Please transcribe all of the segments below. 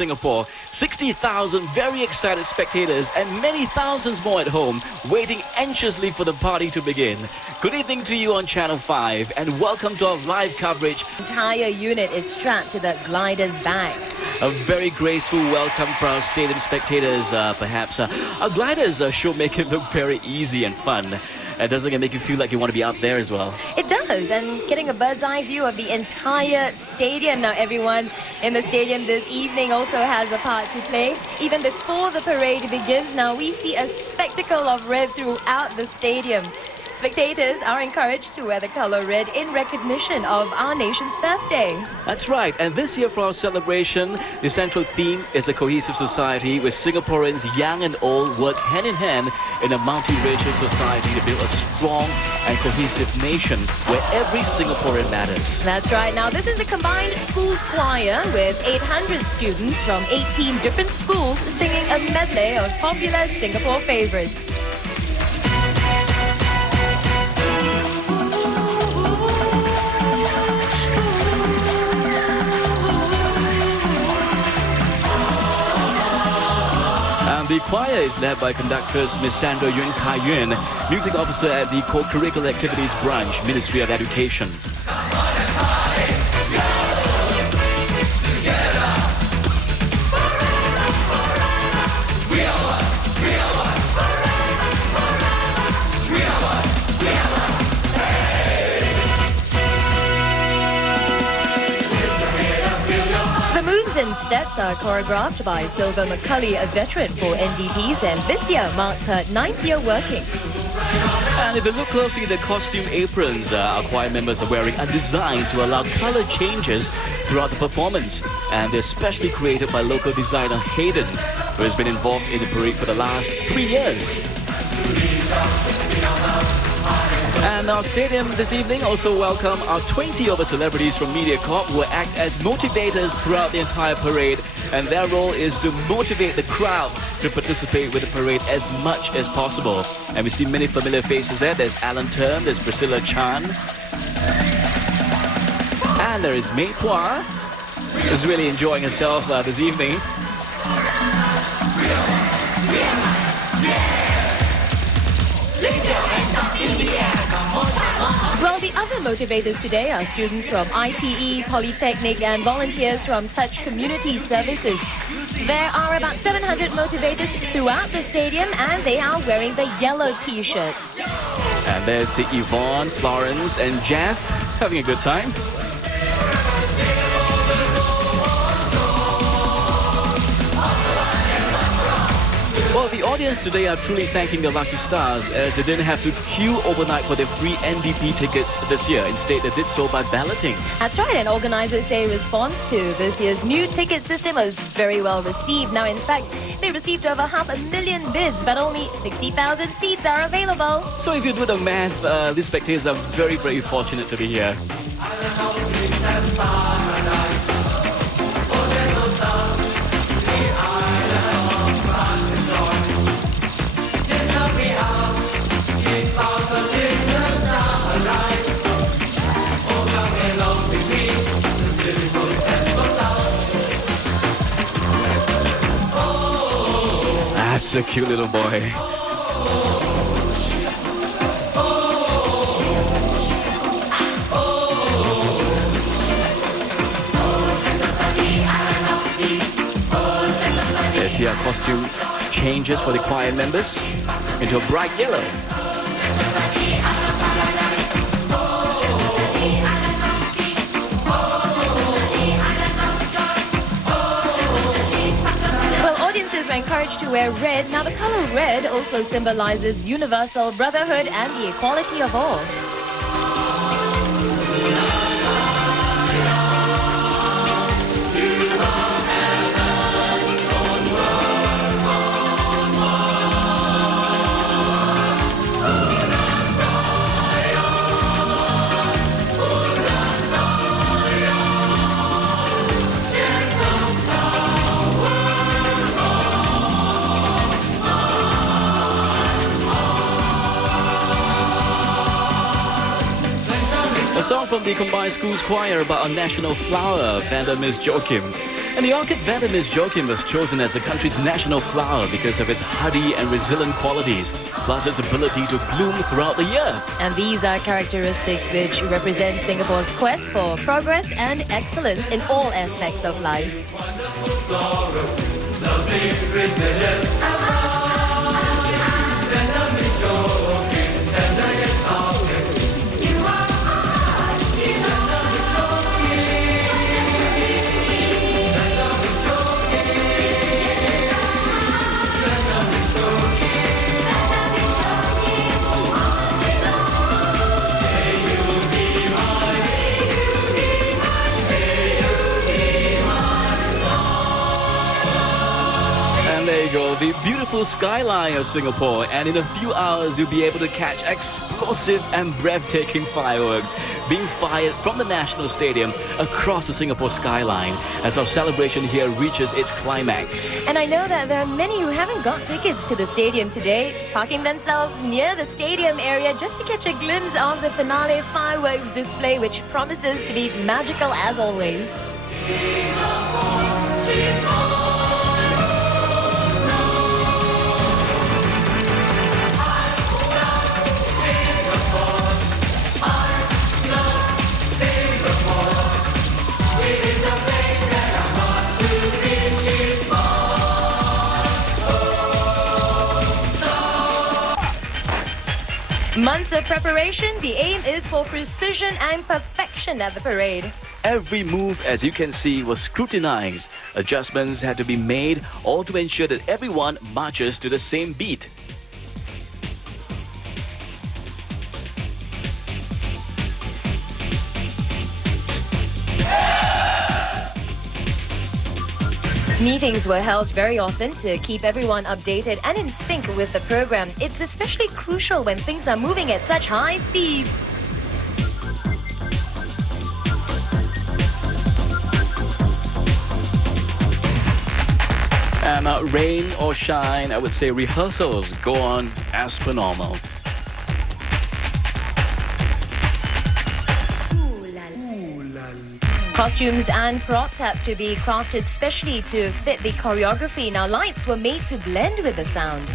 Singapore. 60,000 very excited spectators and many thousands more at home waiting anxiously for the party to begin. Good evening to you on Channel 5 and welcome to our live coverage. The entire unit is strapped to the glider's back. A very graceful welcome for our stadium spectators. Perhaps our gliders should make it look very easy and fun. Doesn't it make you feel like you want to be up there as well? It does, and getting a bird's eye view of the entire stadium. Now everyone in the stadium this evening also has a part to play. Even before the parade begins, now we see a spectacle of red throughout the stadium. Spectators are encouraged to wear the color red in recognition of our nation's birthday. That's right, and this year for our celebration, the central theme is a cohesive society where Singaporeans young and old work hand in hand in a multiracial society to build a strong and cohesive nation where every Singaporean matters. That's right. Now this is a combined schools choir with 800 students from 18 different schools singing a medley of popular Singapore favorites. The choir is led by conductors Miss Sandra Yuen, music officer at the Co-Curricular Activities Branch, Ministry of Education. And steps are choreographed by Silver McCulley, a veteran for NDPs, and this year marks her 9th year working. And if you look closely at the costume aprons, our choir members are wearing a design to allow color changes throughout the performance. And they're specially created by local designer Hayden, who has been involved in the parade for the last 3 years. And our stadium this evening also welcome our 20 over celebrities from MediaCorp who will act as motivators throughout the entire parade. And their role is to motivate the crowd to participate with the parade as much as possible. And we see many familiar faces there. There's Alan Turn, there's Priscilla Chan. And there is Mei Hua, who's really enjoying herself this evening. Well, the other motivators today are students from ITE, Polytechnic and volunteers from Touch Community Services. There are about 700 motivators throughout the stadium and they are wearing the yellow t-shirts. And there's Yvonne, Florence and Jeff having a good time. Well, the audience today are truly thanking the lucky stars as they didn't have to queue overnight for their free NDP tickets this year. Instead, they did so by balloting. That's right, and organisers say response to this year's new ticket system was very well received. Now, in fact, they received over 500,000 bids, but only 60,000 seats are available. So if you do the math, these spectators are very, very fortunate to be here. That's a cute little boy. Let's see our costume changes for the choir members into a bright yellow. Encouraged to wear red. Now the color red also symbolizes universal brotherhood and the equality of all. A song from the Combined Schools Choir about a national flower, Vanda Miss Joachim. And the orchid Vietnamese Joachim was chosen as the country's national flower because of its hardy and resilient qualities, plus its ability to bloom throughout the year. And these are characteristics which represent Singapore's quest for progress and excellence in all aspects of life. There you go, the beautiful skyline of Singapore, and in a few hours you'll be able to catch explosive and breathtaking fireworks being fired from the National Stadium across the Singapore skyline as our celebration here reaches its climax. And I know that there are many who haven't got tickets to the stadium today, parking themselves near the stadium area just to catch a glimpse of the finale fireworks display, which promises to be magical as always. Months of preparation, the aim is for precision and perfection at the parade. Every move, as you can see, was scrutinized. Adjustments had to be made, all to ensure that everyone marches to the same beat. Meetings were held very often to keep everyone updated and in sync with the program. It's especially crucial when things are moving at such high speeds. And rain or shine, I would say rehearsals go on as per normal. Costumes and props had to be crafted specially to fit the choreography. Now, lights were made to blend with the sound.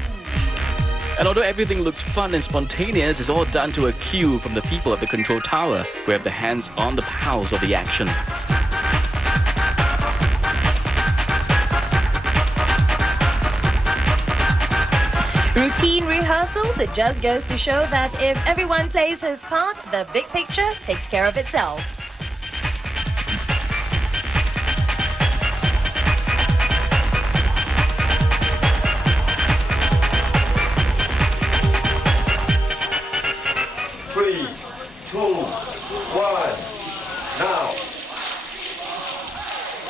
And although everything looks fun and spontaneous, it's all done to a cue from the people at the control tower, who have their hands on the pulse of the action. Routine rehearsals, it just goes to show that if everyone plays his part, the big picture takes care of itself.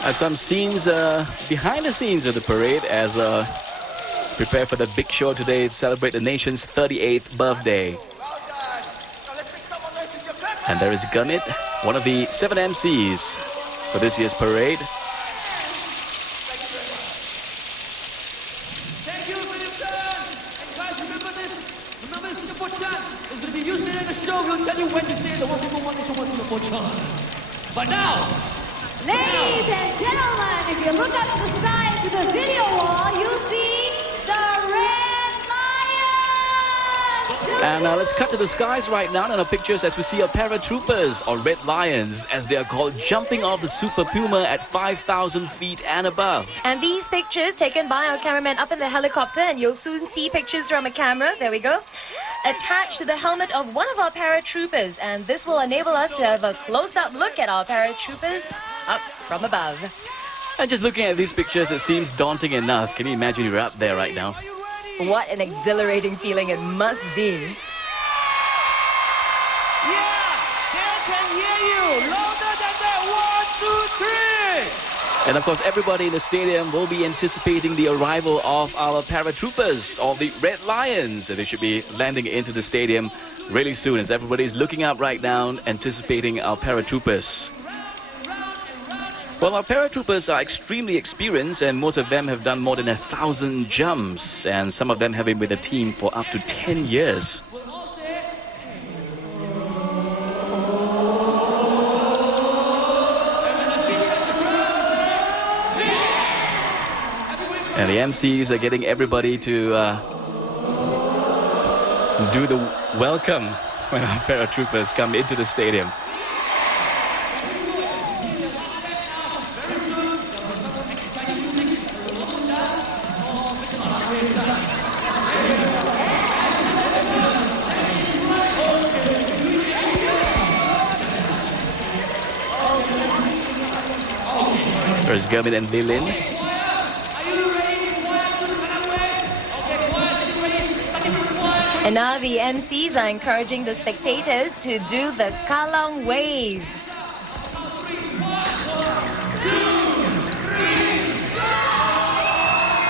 And some scenes behind the scenes of the parade as prepare for the big show today to celebrate the nation's 38th birthday. And there is Gumit, one of the 7 MCs for this year's parade. Thank you for your turn. And guys, remember this. Remember the Singapore chant. It's going to be used in the show. We'll tell you when to say the one people want to show us Singapore chant. But now, ladies and gentlemen, if you look up to the sky to the video wall, you'll see the Red Lion! And let's cut to the skies right now in our pictures as we see our paratroopers, or Red Lions, as they are called, jumping off the Super Puma at 5,000 feet and above. And these pictures taken by our cameraman up in the helicopter, and you'll soon see pictures from a camera, there we go, attached to the helmet of one of our paratroopers, and this will enable us to have a close-up look at our paratroopers up from above. And just looking at these pictures, it seems daunting enough. Can you imagine you're up there right now? What an exhilarating feeling it must be. yeah, they can hear you. Louder than that. 1, 2, 3. And of course, everybody in the stadium will be anticipating the arrival of our paratroopers, or the Red Lions. They should be landing into the stadium really soon, as everybody's looking up right now, anticipating our paratroopers. Well, our paratroopers are extremely experienced, and most of them have done more than 1,000 jumps, and some of them have been with the team for up to 10 years. And the MCs are getting everybody to do the welcome when our paratroopers come into the stadium. There's Gurmit and Lilin. And now the MCs are encouraging the spectators to do the Kalang wave.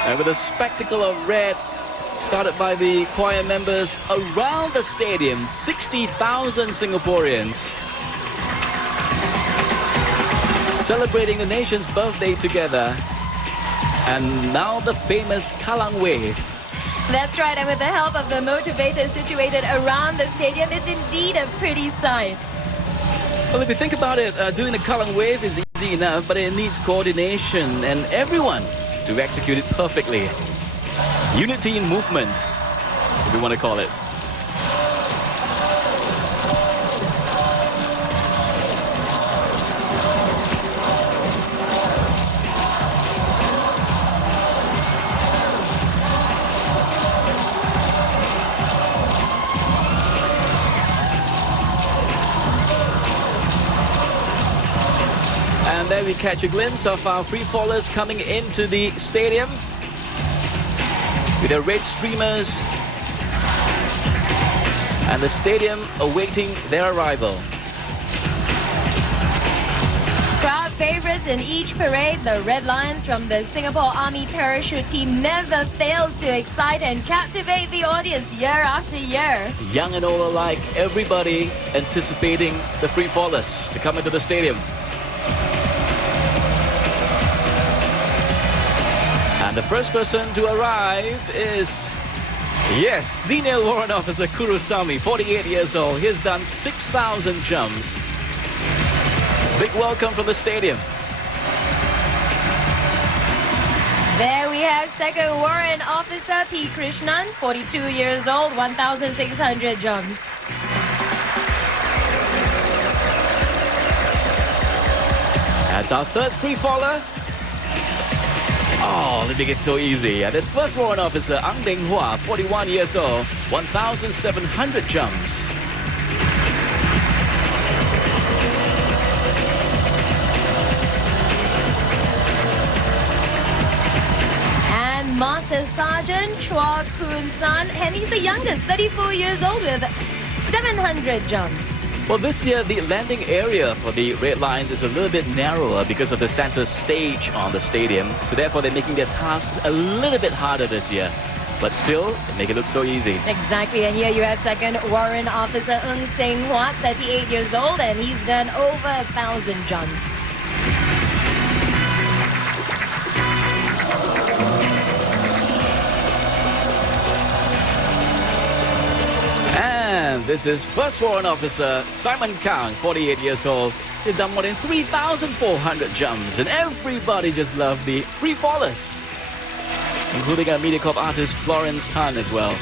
And with a spectacle of red started by the choir members around the stadium, 60,000 Singaporeans celebrating the nation's birthday together. And now the famous Kalang wave. That's right, and with the help of the motivators situated around the stadium, it's indeed a pretty sight. Well, if you think about it, doing the Kalang wave is easy enough, but it needs coordination and everyone to execute it perfectly. Unity in movement, if you want to call it. And there we catch a glimpse of our free-fallers coming into the stadium with their red streamers and the stadium awaiting their arrival. Crowd favorites in each parade, the Red Lions from the Singapore Army Parachute Team never fails to excite and captivate the audience year after year. Young and old alike, everybody anticipating the free-fallers to come into the stadium. And the first person to arrive is, yes, Senior Warrant Officer Kurosami, 48 years old. He's done 6,000 jumps. Big welcome from the stadium. There we have Second Warrant Officer P. Krishnan, 42 years old, 1,600 jumps. That's our third free-faller. Oh, they make it so easy. And this first warrant officer, Ang Deng Hua, 41 years old, 1,700 jumps. And Master Sergeant Chua Kun San, and he's the youngest, 34 years old with 700 jumps. Well, this year, the landing area for the Red Lions is a little bit narrower because of the center stage on the stadium. So therefore, they're making their tasks a little bit harder this year. But still, they make it look so easy. Exactly, and here you have Second Warrant Officer Ng Seng Huat, 38 years old, and he's done over 1,000 jumps. And this is First Warrant Officer Simon Kang, 48 years old. He's done more than 3,400 jumps, and everybody just loved the free-fallers, including our MediaCorp artist Florence Tan as well.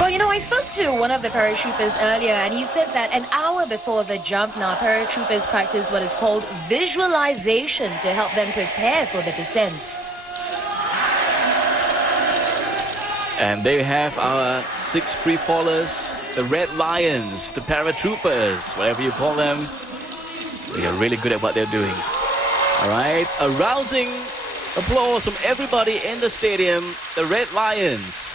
Well, you know, I spoke to one of the paratroopers earlier, and he said that an hour before the jump now, paratroopers practice what is called visualization to help them prepare for the descent. And there you have our 6 free-fallers, the Red Lions, the paratroopers, whatever you call them. They are really good at what they're doing. All right, a rousing applause from everybody in the stadium, the Red Lions.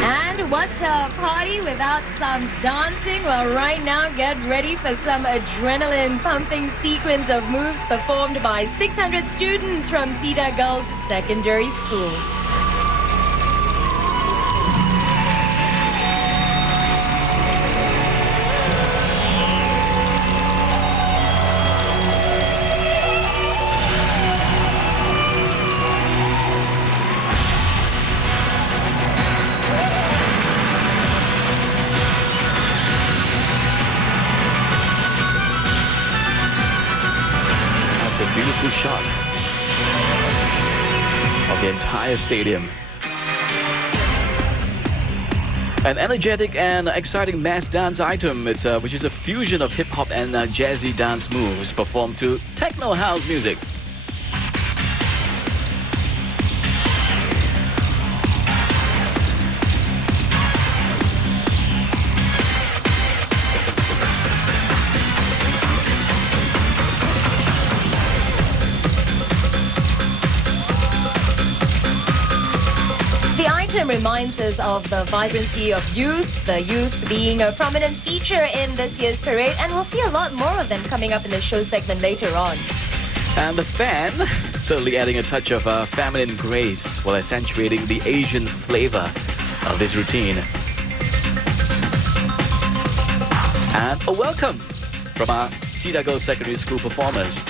And what's a party without some dancing? Well, right now, get ready for some adrenaline-pumping sequence of moves performed by 600 students from Cedar Girls Secondary School. beautiful shot of the entire stadium. An energetic and exciting mass dance item, which is a fusion of hip-hop and jazzy dance moves performed to techno house music. Reminds us of the vibrancy of youth, the youth being a prominent feature in this year's parade, and we'll see a lot more of them coming up in the show segment later on. And the fan certainly adding a touch of feminine grace while accentuating the Asian flavor of this routine. And a welcome from our Cedar Girls Secondary School performers.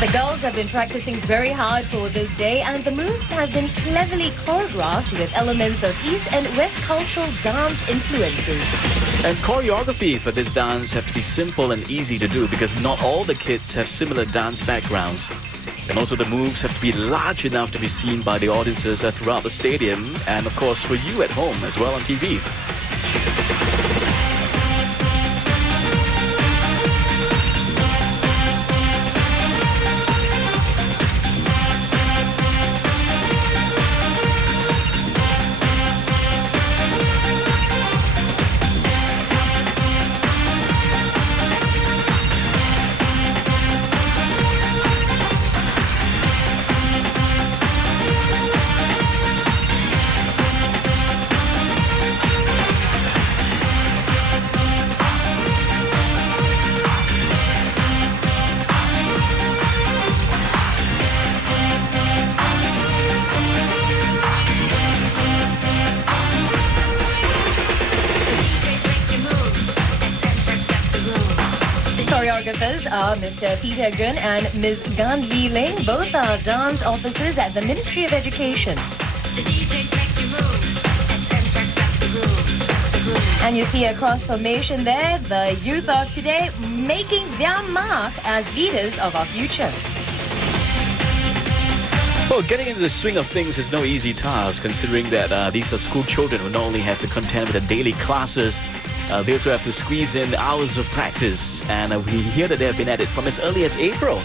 The girls have been practicing very hard for this day, and the moves have been cleverly choreographed with elements of East and West cultural dance influences. And choreography for this dance have to be simple and easy to do because not all the kids have similar dance backgrounds. And also the moves have to be large enough to be seen by the audiences throughout the stadium and of course for you at home as well on TV. Choreographers are Mr. Peter Gun and Ms. Gan Lee Ling. Both are dance officers at the Ministry of Education. And you see a cross formation there, the youth of today making their mark as leaders of our future. Well, getting into the swing of things is no easy task, considering that these are school children who not only have to contend with the daily classes, they also have to squeeze in hours of practice, and we hear that they have been at it from as early as April.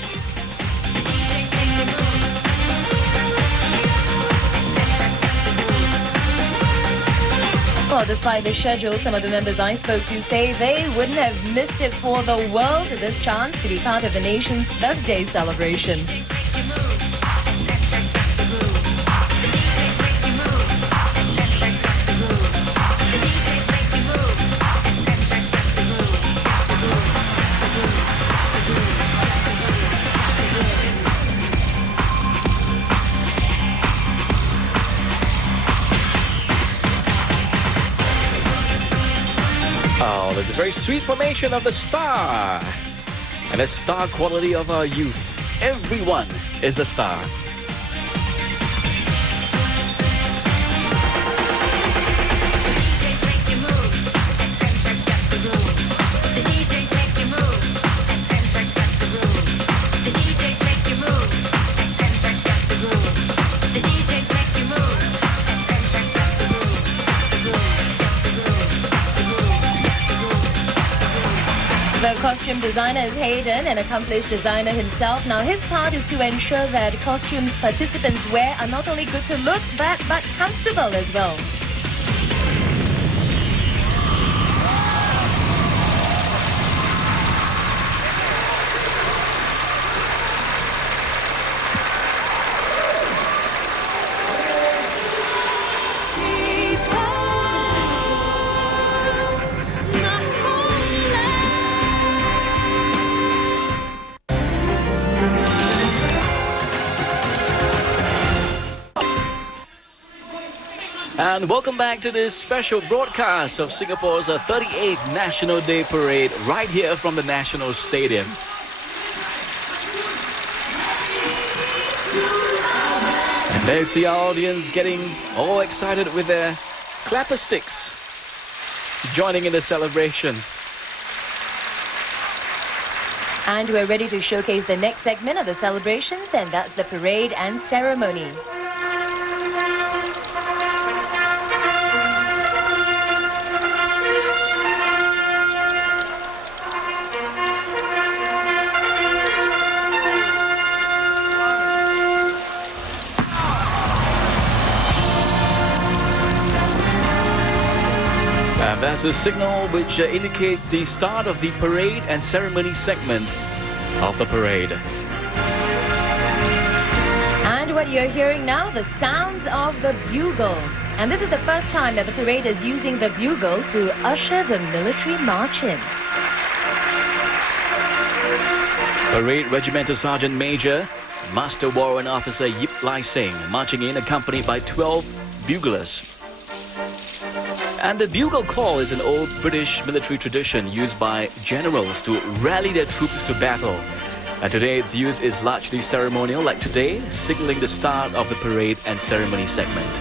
Well, despite the schedule, some of the members I spoke to say they wouldn't have missed it for the world, this chance to be part of the nation's birthday celebration. Oh, there's a very sweet formation of the star and the star quality of our youth. Everyone is a star. The costume designer is Hayden, an accomplished designer himself. Now, his part is to ensure that costumes participants wear are not only good to look, but comfortable as well. And welcome back to this special broadcast of Singapore's 38th National Day Parade right here from the National Stadium. And there you see our audience getting all excited with their clapper sticks, joining in the celebration. And we're ready to showcase the next segment of the celebrations, and that's the parade and ceremony. And that's a signal which indicates the start of the parade and ceremony segment of the parade. And what you're hearing now, the sounds of the bugle. And this is the first time that the parade is using the bugle to usher the military march in. Parade Regimental Sergeant Major, Master Warrant Officer Yip Lai Sing, marching in accompanied by 12 buglers. And the bugle call is an old British military tradition used by generals to rally their troops to battle. And today its use is largely ceremonial, like today, signaling the start of the parade and ceremony segment.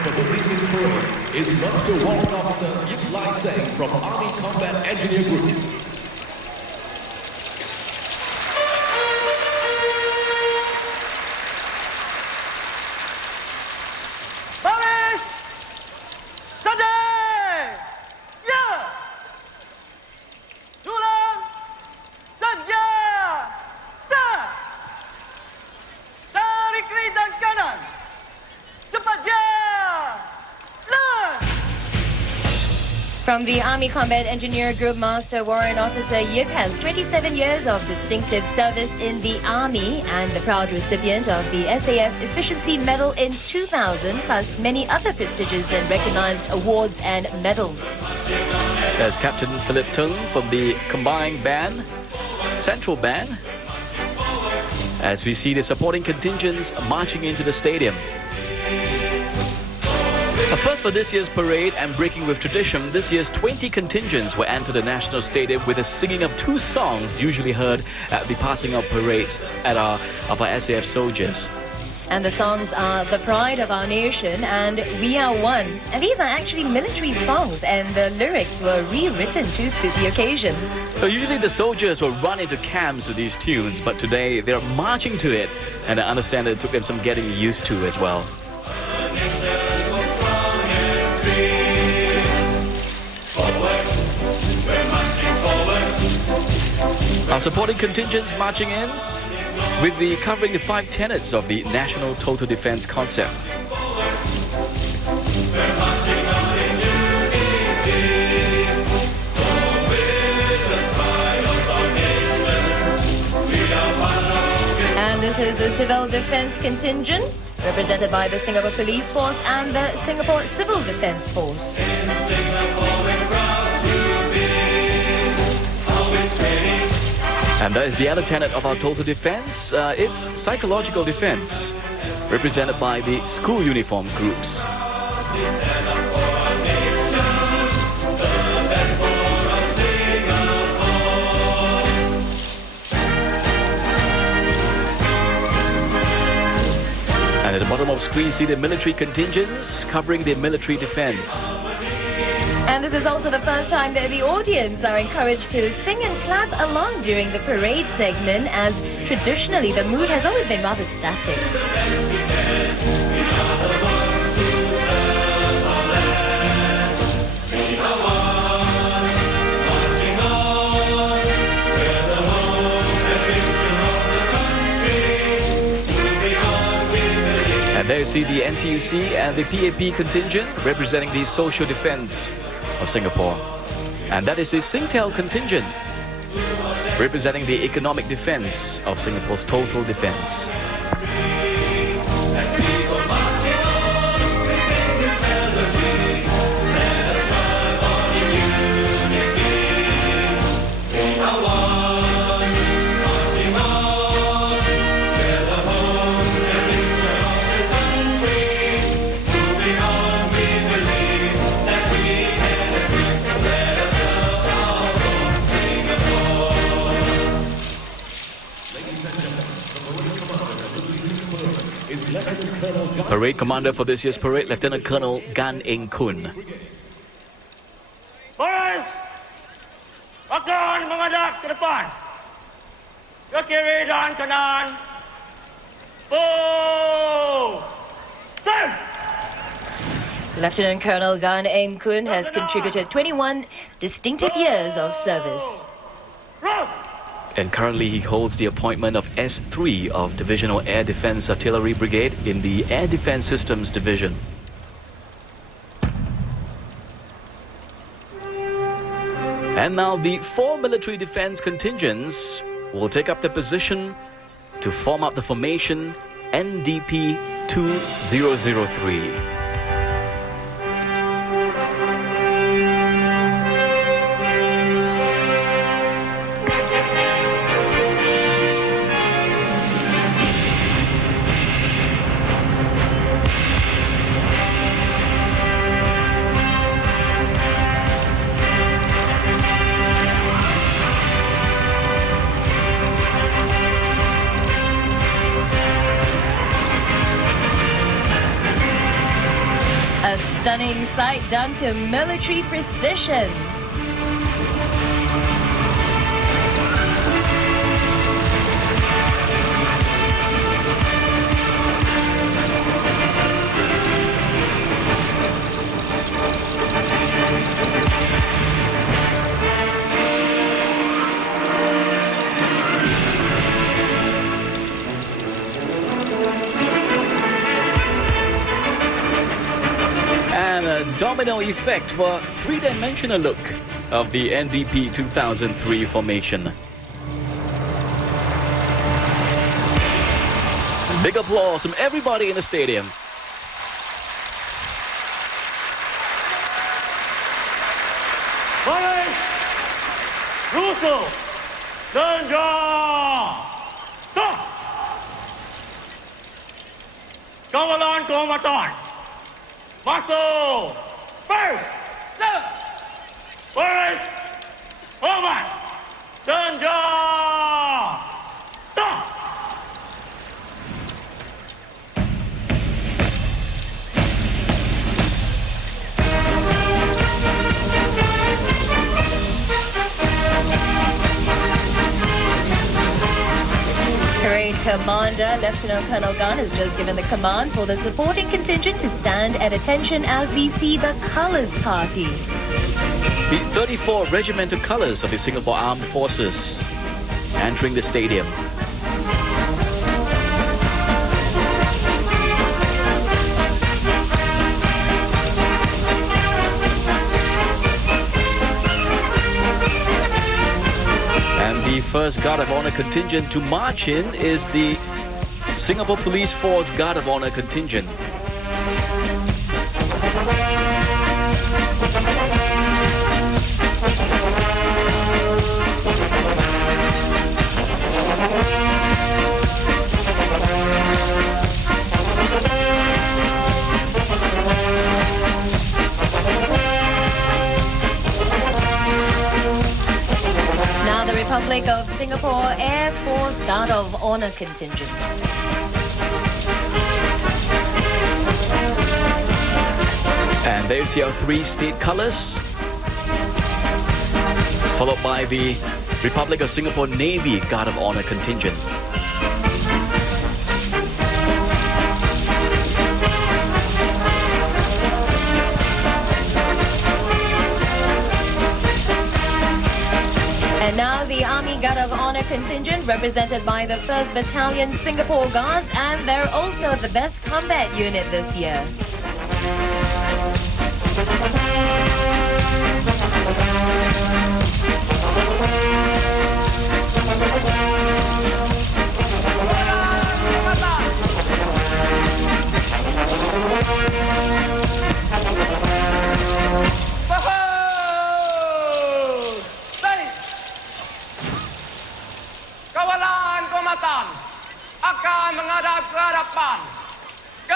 For this evening's parade is Master Warrant Officer Yip Lai Sing from Army Combat Engineer Group. From the Army Combat Engineer Group, Master Warrant Officer Yip has 27 years of distinctive service in the Army and the proud recipient of the SAF Efficiency Medal in 2000, plus many other prestigious and recognized awards and medals. There's Captain Philip Tong from the Combined Band, Central Band, as we see the supporting contingents marching into the stadium. First for this year's parade and breaking with tradition, this year's 20 contingents will enter the National Stadium with the singing of 2 songs usually heard at the passing of parades of our SAF soldiers. And the songs are The Pride of Our Nation and We Are One. And these are actually military songs, and the lyrics were rewritten to suit the occasion. So usually the soldiers will run into camps with these tunes, but today they're marching to it, and I understand it took them some getting used to as well. Our supporting contingents marching in with the covering the 5 tenets of the National Total Defense concept. And this is the Civil Defense Contingent, represented by the Singapore Police Force and the Singapore Civil Defense Force. And that is the other tenet of our total defense. It's psychological defense, represented by the school uniform groups. And at the bottom of the screen, see the military contingents covering the military defense. And this is also the first time that the audience are encouraged to sing and clap along during the parade segment, as traditionally the mood has always been rather static. And there you see the NTUC and the PAP contingent representing the social defense of Singapore. And that is the Singtel contingent. representing the economic defense of Singapore's total defense. Parade commander for this year's parade, Lieutenant Colonel Gan Eng Kun. Baris, akan menghadap ke depan. Ke kiri dan kanan. Turn! Lieutenant Colonel Gan Eng Kun has contributed 21 distinctive years of service. Roll! And currently he holds the appointment of S3 of Divisional Air Defense Artillery Brigade in the Air Defense Systems Division. And now the 4 military defense contingents will take up their position to form up the formation NDP 2003. A stunning sight done to military precision. Domino effect for three-dimensional look of the NDP 2003 formation. Big applause from everybody in the stadium. Baris, Russo, Sandra, Tong! Kawalan kombatan, masuk! Feu! Baris, hormat, Sandra, Tong! Parade Commander Lieutenant Colonel Gan has just given the command for the supporting contingent to stand at attention as we see the Colours Party. The 34 regimental colours of the Singapore Armed Forces entering the stadium. And the first Guard of Honour contingent to march in is the Singapore Police Force Guard of Honour contingent. Now the Republic of Singapore Air Force Guard of Honour contingent. And there's your 3 state colours, followed by the Republic of Singapore Navy Guard of Honour contingent. And now the Army Guard of Honour contingent represented by the 1st Battalion Singapore Guards, and they're also the best combat unit this year.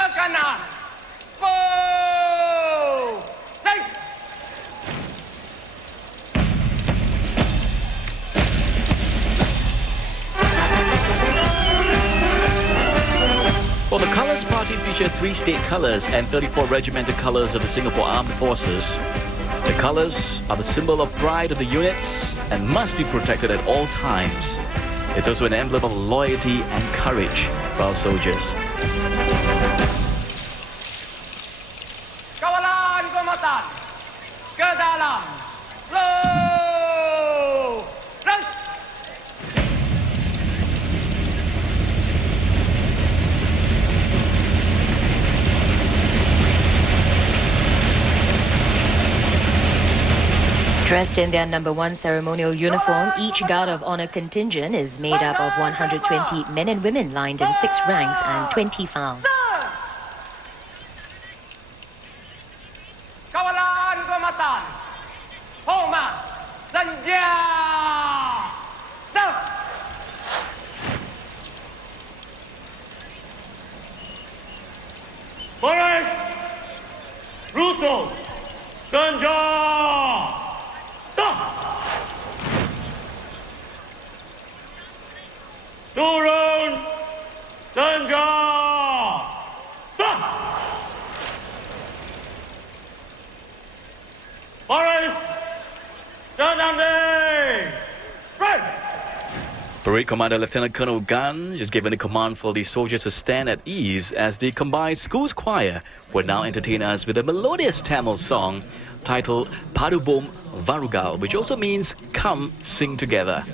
ke kanan. Feu! Naik! Well, the Colours Party featured 3 state colours and 34 regimental colours of the Singapore Armed Forces. The colours are the symbol of pride of the units and must be protected at all times. It's also an emblem of loyalty and courage for our soldiers. Kawalan kombatan ke dalam. Low! Run! Dressed in their number 1 ceremonial uniform, each Guard of Honor contingent is made up of 120 men and women lined in 6 ranks and 20 files. Kawalan kombatan. Hormat. Senja. Stop. Boris. Russo. Senja. Stop. Turun. Senja. Stop. Boris. Stefanie. Right. Parade Commander Lieutenant Colonel Gan just given the command for the soldiers to stand at ease as the combined schools choir will now entertain us with a melodious Tamil song titled Padubom Varugal, which also means come sing together.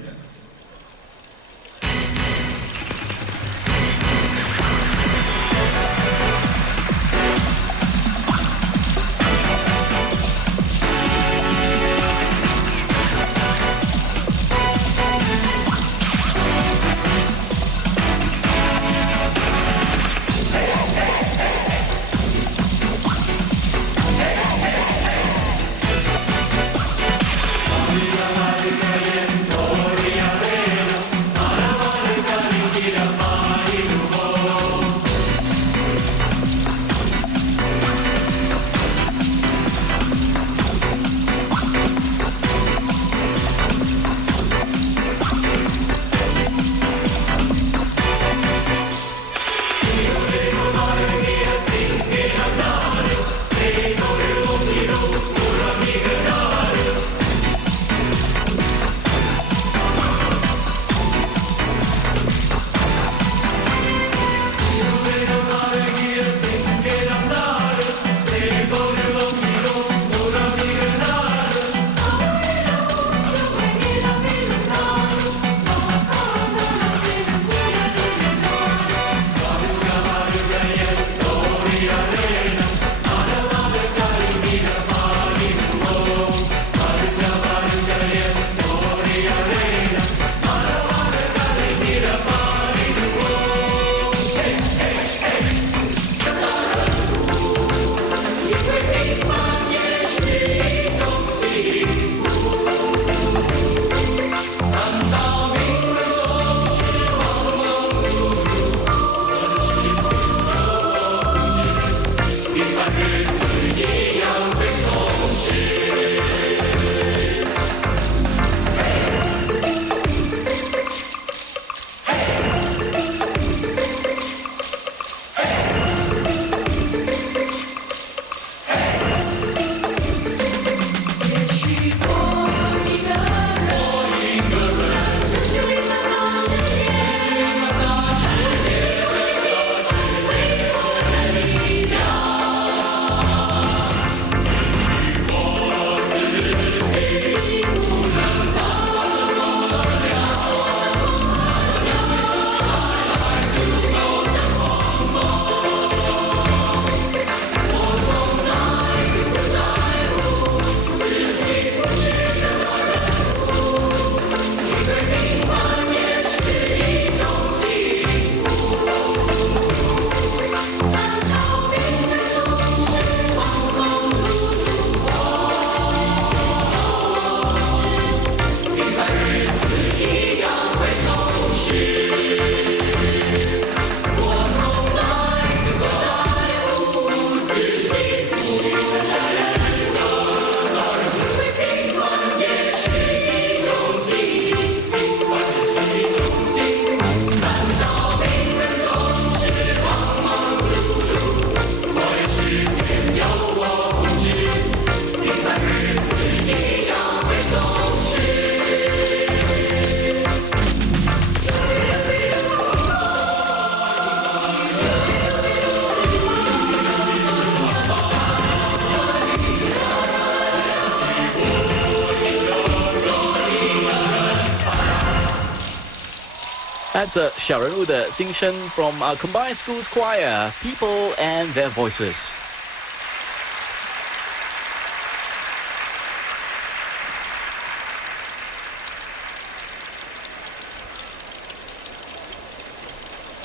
That's Sharon with a singtion from our combined schools choir, People and Their Voices.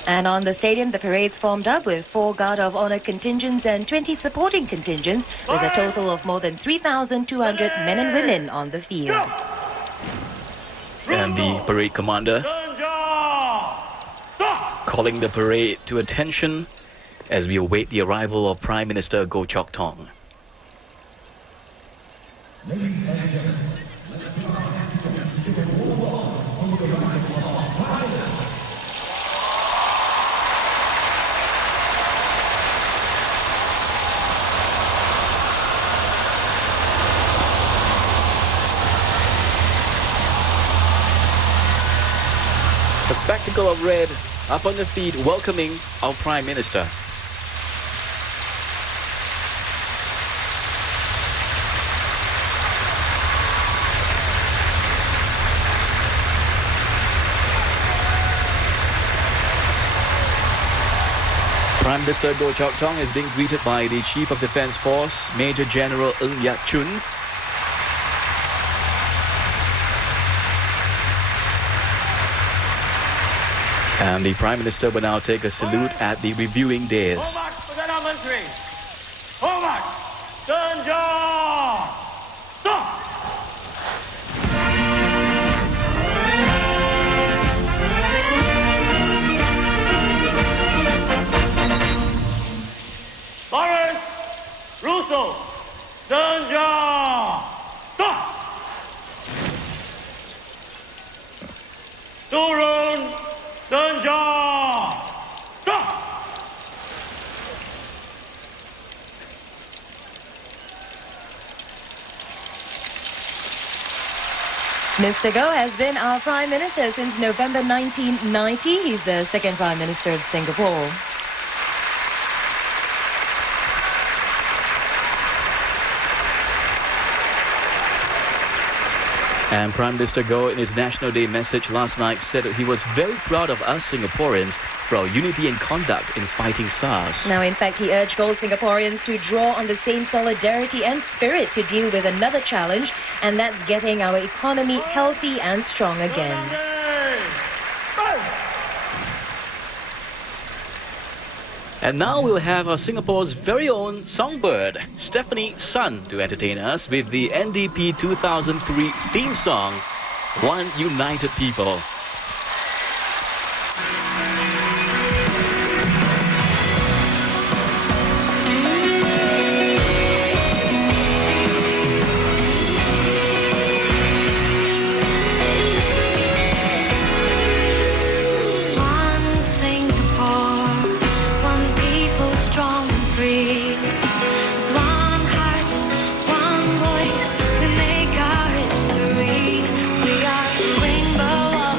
And on the stadium, the parades formed up with 4 Guard of Honor contingents and 20 supporting contingents, with a total of more than 3,200 men and women on the field. And the parade commander calling the parade to attention as we await the arrival of Prime Minister Chok Tong. A spectacle of red up on the feet welcoming our Prime Minister. Prime Minister Chok Tong is being greeted by the Chief of Defence Force, Major General Ng Yat Chun. And the Prime Minister will now take a salute at the reviewing dais. Lawrence, Russo, Sandra, Turun, Sandra, Mr. Goh has been our Prime Minister since November 1990. He's the second Prime Minister of Singapore. And Prime Minister Goh, in his National Day message last night, said that he was very proud of us Singaporeans for our unity and conduct in fighting SARS. Now, in fact, he urged all Singaporeans to draw on the same solidarity and spirit to deal with another challenge, and that's getting our economy healthy and strong again. And now we'll have our Singapore's very own songbird, Stefanie Sun, to entertain us with the NDP 2003 theme song, One United People. One Singapore, one people strong and free. With one heart, one voice, we make our history. We are the rainbow of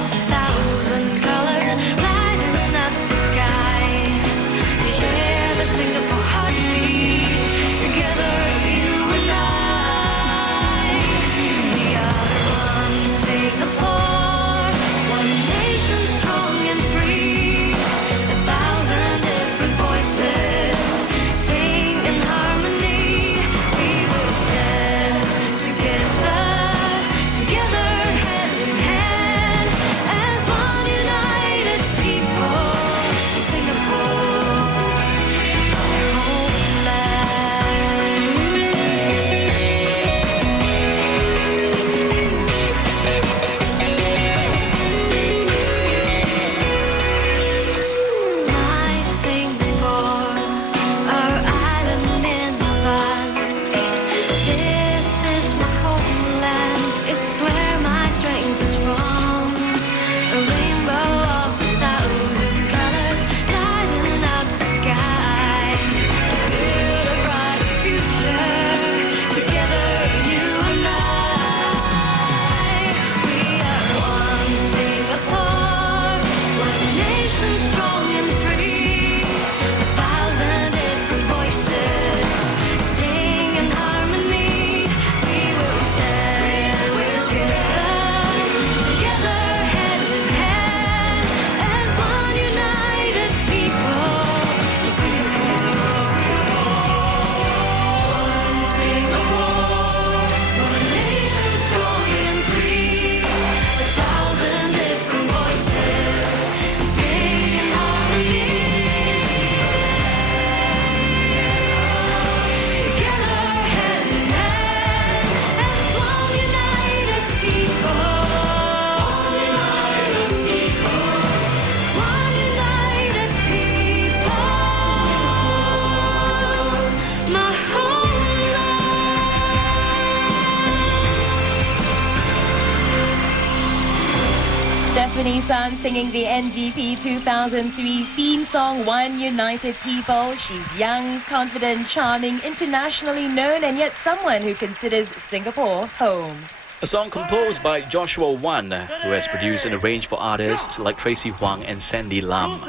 Busan singing the NDP 2003 theme song, One United People. She's young, confident, charming, internationally known, and yet someone who considers Singapore home. A song composed by Joshua Wan, who has produced and arranged for artists like Tracy Huang and Sandy Lam.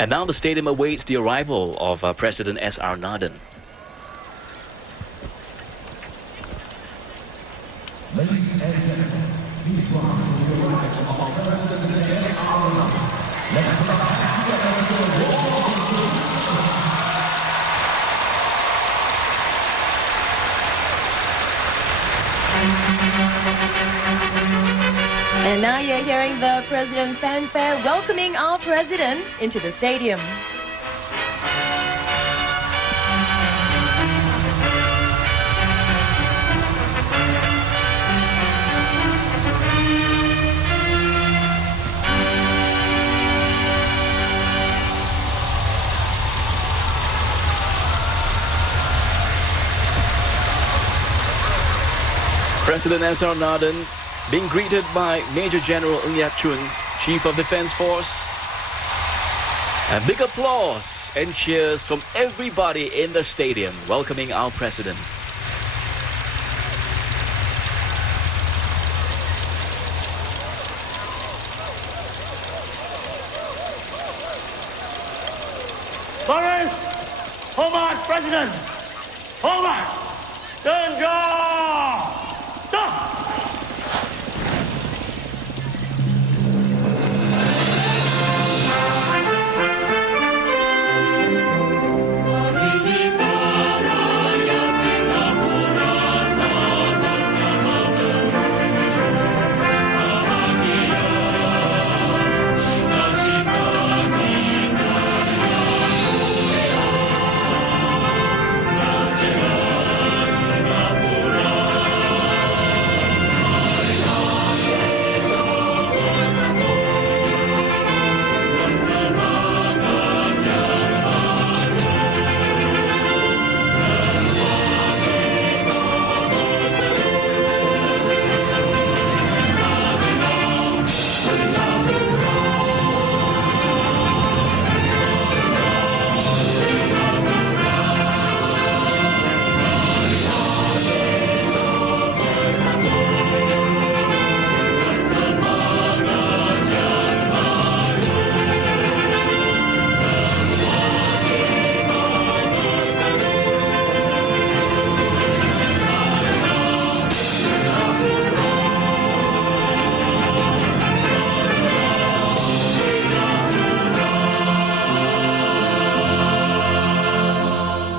And now the stadium awaits the arrival of President S.R. Nathan. Ladies and gentlemen, please rise to the arrival of our President S.R. Nathan. Let's start together to And now you're hearing the President fanfare welcoming our President into the stadium. President S.R. Nathan being greeted by Major General Ng Yak Chun, Chief of Defence Force. And big applause and cheers from everybody in the stadium welcoming our President. Boris, Homard, President, Homard, Sandra, stop!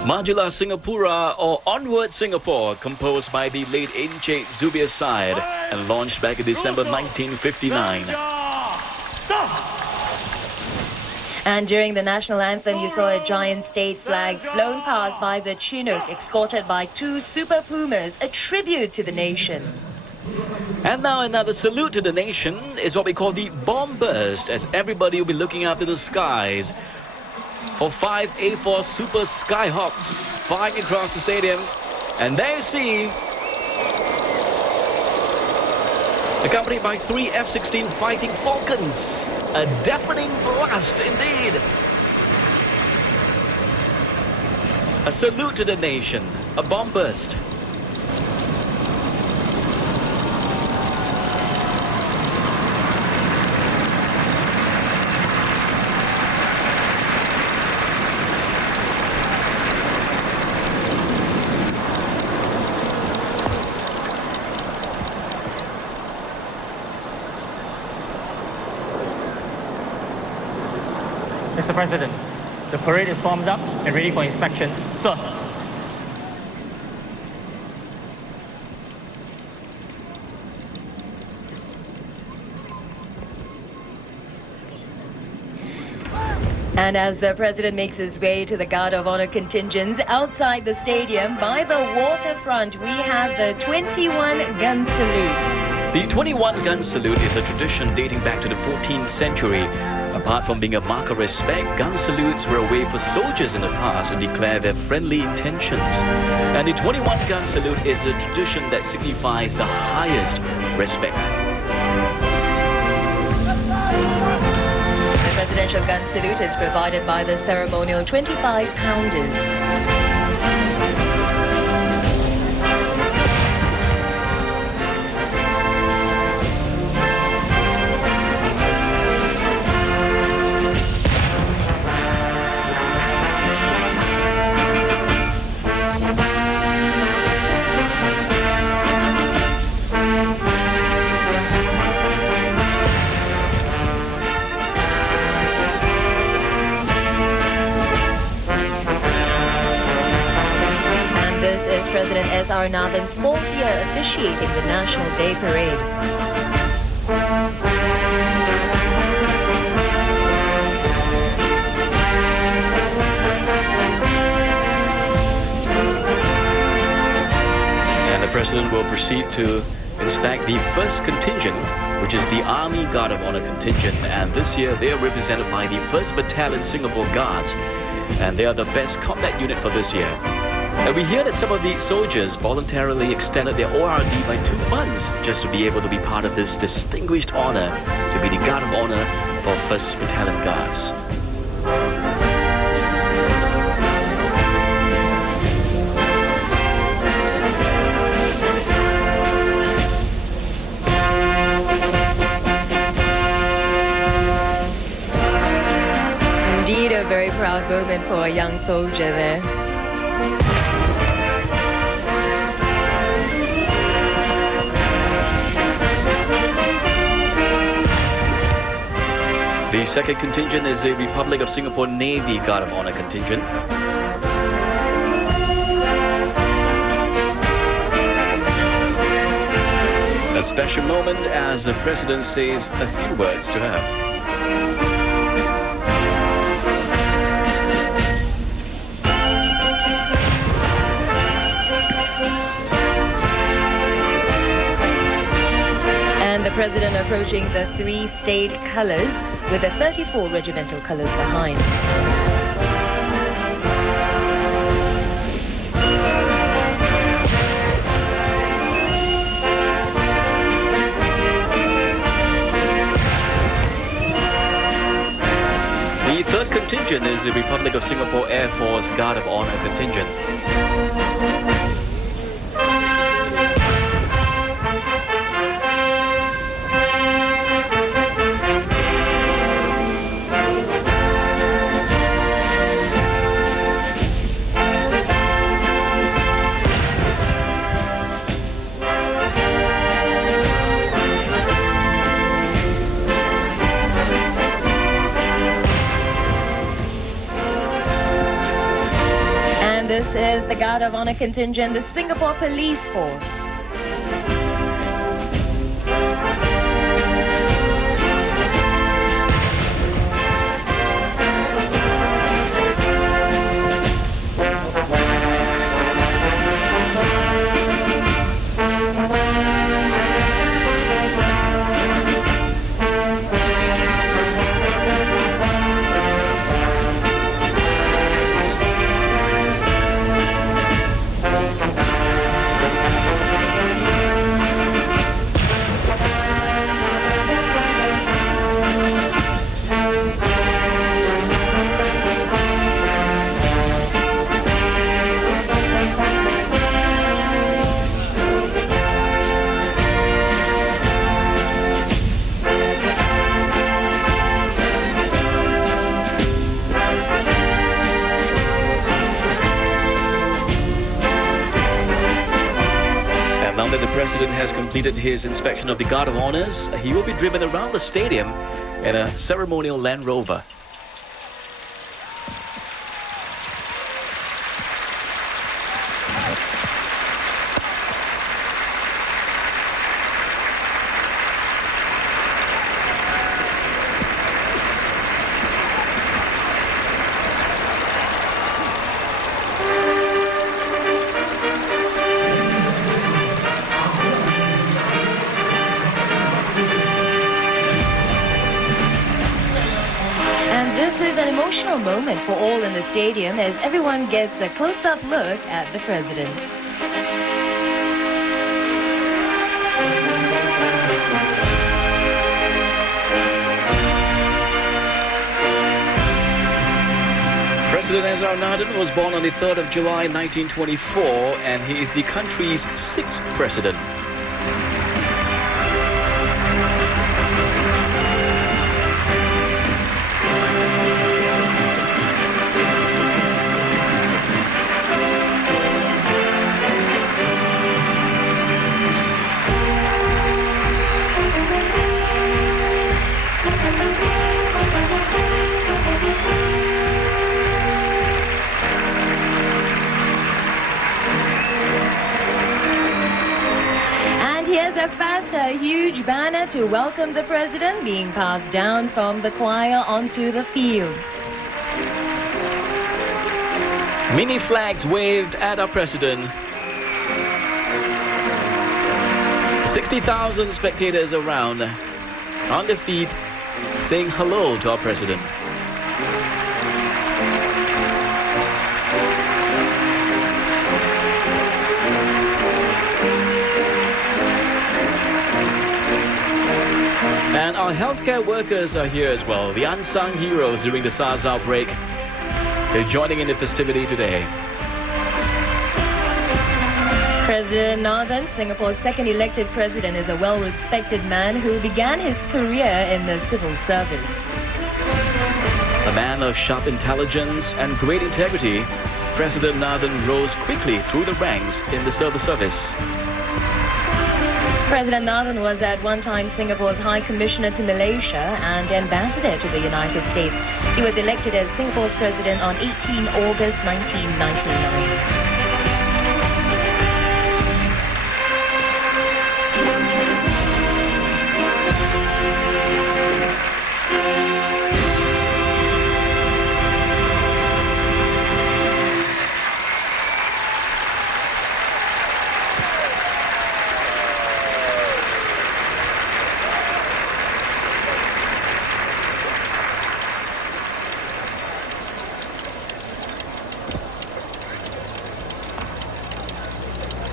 Majulah Singapura or Onward Singapore, composed by the late Encik Zubir Said and launched back in December 1959. And during the national anthem, you saw a giant state flag flown past by the Chinook, escorted by two Super Pumas, a tribute to the nation. And now another salute to the nation is what we call the bomb burst, as everybody will be looking up to the skies for 5 A4 Super Skyhawks flying across the stadium. And there you see, accompanied by 3 F-16 Fighting Falcons. A deafening blast indeed. A salute to the nation, a bomb burst. Mr. President, the parade is formed up and ready for inspection. Sir. And as the President makes his way to the Guard of Honor contingents outside the stadium, by the waterfront, we have the 21-gun salute. The 21-gun salute is a tradition dating back to the 14th century. Apart from being a mark of respect, gun salutes were a way for soldiers in the past to declare their friendly intentions. And the 21 gun salute is a tradition that signifies the highest respect. The presidential gun salute is provided by the ceremonial 25-pounders. This is President S.R. Nathan's 4th year officiating the National Day Parade. And the President will proceed to inspect the first contingent, which is the Army Guard of Honor contingent. And this year they are represented by the 1st Battalion Singapore Guards. And they are the best combat unit for this year. And we hear that some of the soldiers voluntarily extended their ORD by 2 months just to be able to be part of this distinguished honor to be the Guard of Honor for 1st Battalion Guards. Indeed, a very proud moment for a young soldier there. The second contingent is the Republic of Singapore Navy Guard of Honor contingent. A special moment as the President says a few words to her. The President approaching the 3 state colors with the 34 regimental colors behind. The third contingent is the Republic of Singapore Air Force Guard of Honor contingent. This is the Guard of Honor contingent, the Singapore Police Force. Now that the President has completed his inspection of the Guard of Honors, he will be driven around the stadium in a ceremonial Land Rover. This is an emotional moment for all in the stadium as everyone gets a close-up look at the president. President Naden was born on the 3rd of July 1924 and he is the country's 6th president. A huge banner to welcome the president being passed down from the choir onto the field. Mini flags waved at our president. 60,000 spectators around on their feet saying hello to our president. And our healthcare workers are here as well, the unsung heroes during the SARS outbreak. They're joining in the festivity today. President Naden, Singapore's second elected president, is a well-respected man who began his career in the civil service. A man of sharp intelligence and great integrity, President Naden rose quickly through the ranks in the civil service. President Naden was at one time Singapore's High Commissioner to Malaysia and Ambassador to the United States. He was elected as Singapore's president on 18 August 1999.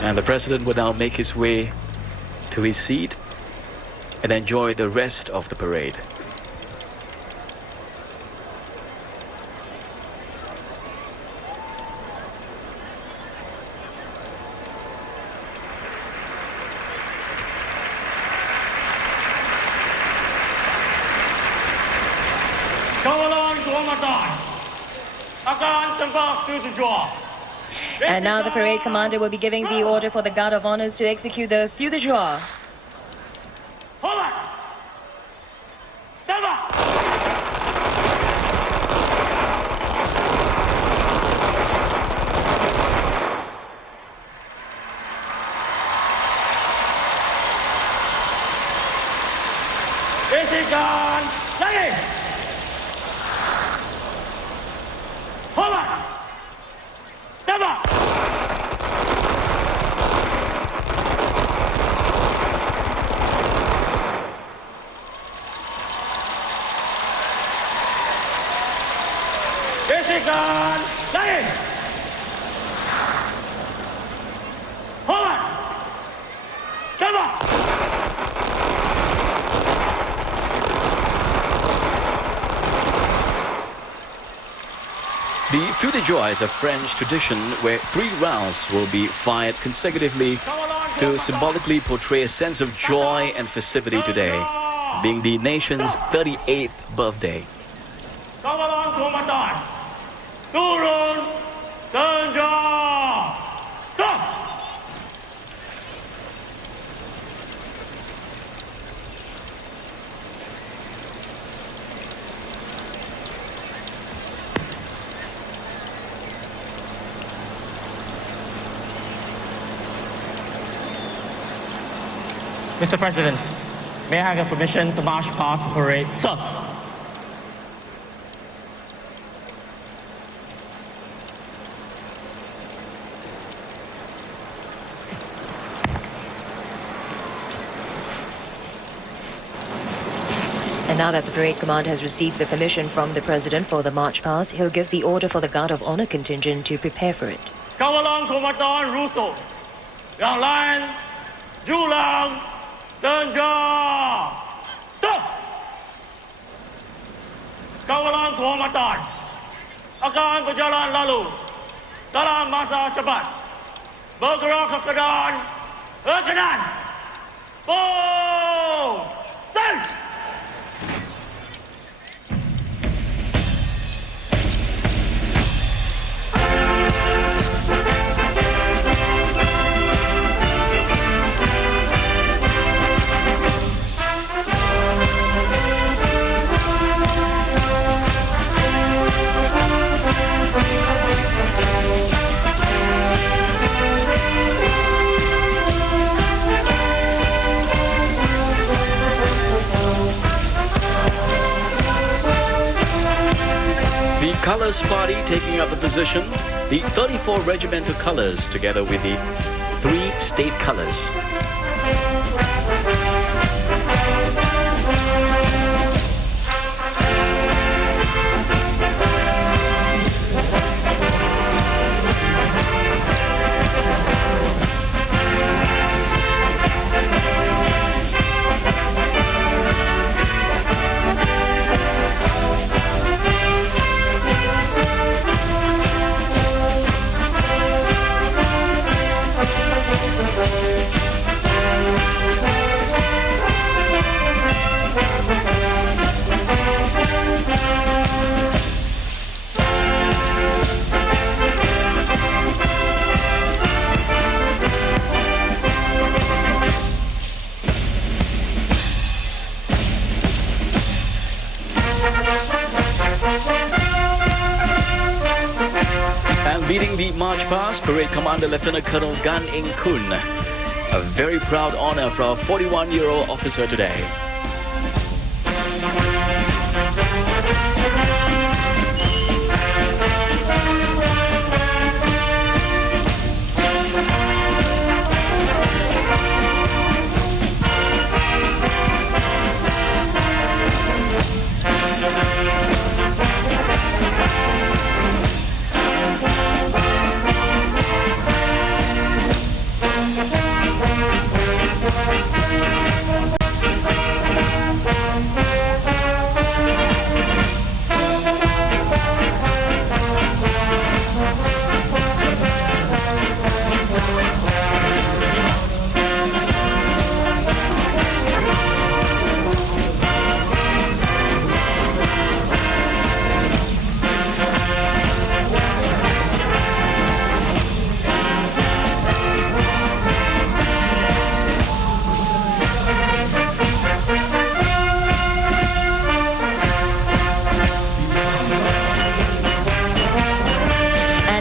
And the president will now make his way to his seat and enjoy the rest of the parade. And now the parade commander will be giving the order for the Guard of Honours to execute the Feu-de-joie. The Feu-de-joie is a French tradition where 3 rounds will be fired consecutively to symbolically portray a sense of joy and festivity today, being the nation's 38th birthday. Mr. President, may I have your permission to march past the parade? Sir. And now that the parade command has received the permission from the president for the march past, he'll give the order for the Guard of Honor contingent to prepare for it. Kawalan Komandan Russo. Yang lain, Julang, Tenja. Stop! Kawalan Komandan akan berjalan lalu dalam masa cepat. Bergerak ke kanan. Boom! Stand! The Colors Party taking up the position, the 34 regimental colors together with the 3 state colors. Leading the march past, Parade Commander Lieutenant Colonel Gan Ing Kun. A very proud honor for our 41-year-old officer today.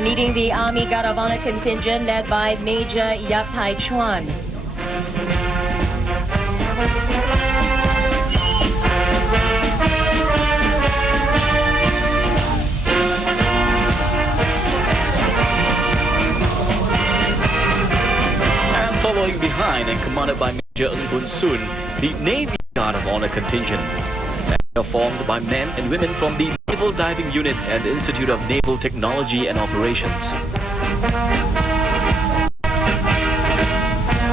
Leading the Army Guard of Honor contingent led by Major Yap Tai Chuan. And following behind and commanded by Major Ng Bun Sun, the Navy Guard of Honor contingent. They are formed by men and women from the Naval Diving Unit and the Institute of Naval Technology and Operations.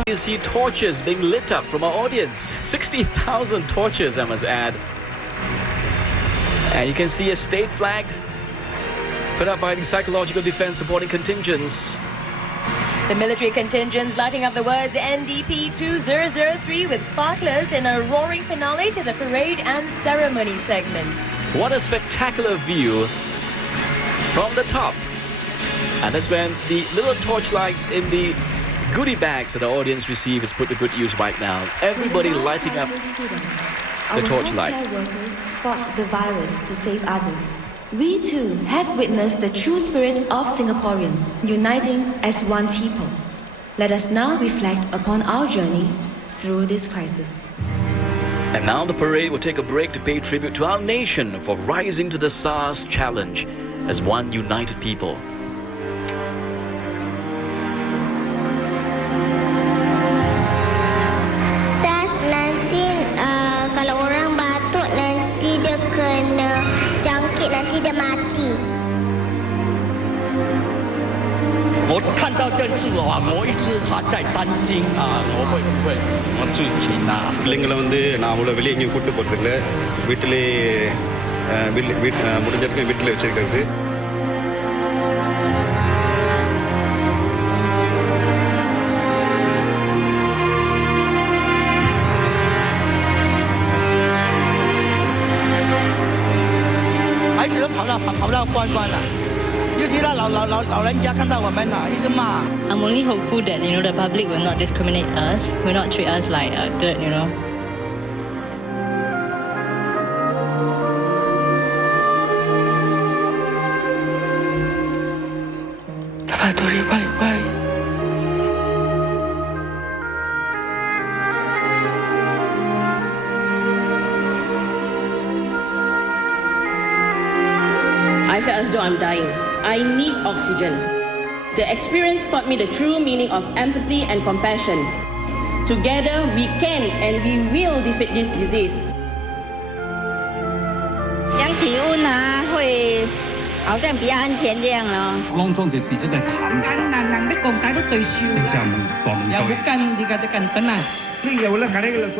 You see torches being lit up from our audience. 60,000 torches, I must add. And you can see a state flag put up by the Psychological Defense Supporting Contingents. The military contingents lighting up the words NDP 2003 with sparklers in a roaring finale to the parade and ceremony segment. What a spectacular view from the top. And that's when the little torchlights in the goodie bags that the audience receive is put to good use right now. Everybody lighting up the torchlight. Our healthcare workers fought the virus to save others. We too have witnessed the true spirit of Singaporeans, uniting as one people. Let us now reflect upon our journey through this crisis. And now the parade will take a break to pay tribute to our nation for rising to the SARS challenge as one united people. SARS-19, kalau orang batuk dan tidak mati. 我看到电视我一直在担心我会不会我自己பிள்ளைங்களை நான் அவ்வளோ வெளியே எங்கேயும் கூட்டு போகிறதில்ல வீட்டிலே முடிஞ்ச வரைக்கும் வீட்டில் வச்சிருக்கிறது孩子都跑到关了。尤其那老人家看到我们一直骂。I'm only hopeful that the public will not discriminate us, will not treat us like dirt, Bye. I felt as though I'm dying. I need oxygen. The experience taught me the true meaning of empathy and compassion. Together, we can and we will defeat this disease. 这样体温会好像比较安全这样咯。當中就跌出嚟淡出。人的共大都對笑。即係唔講唔對。又好近，而家都近等啊。呢有啦，係呢個啦，佢。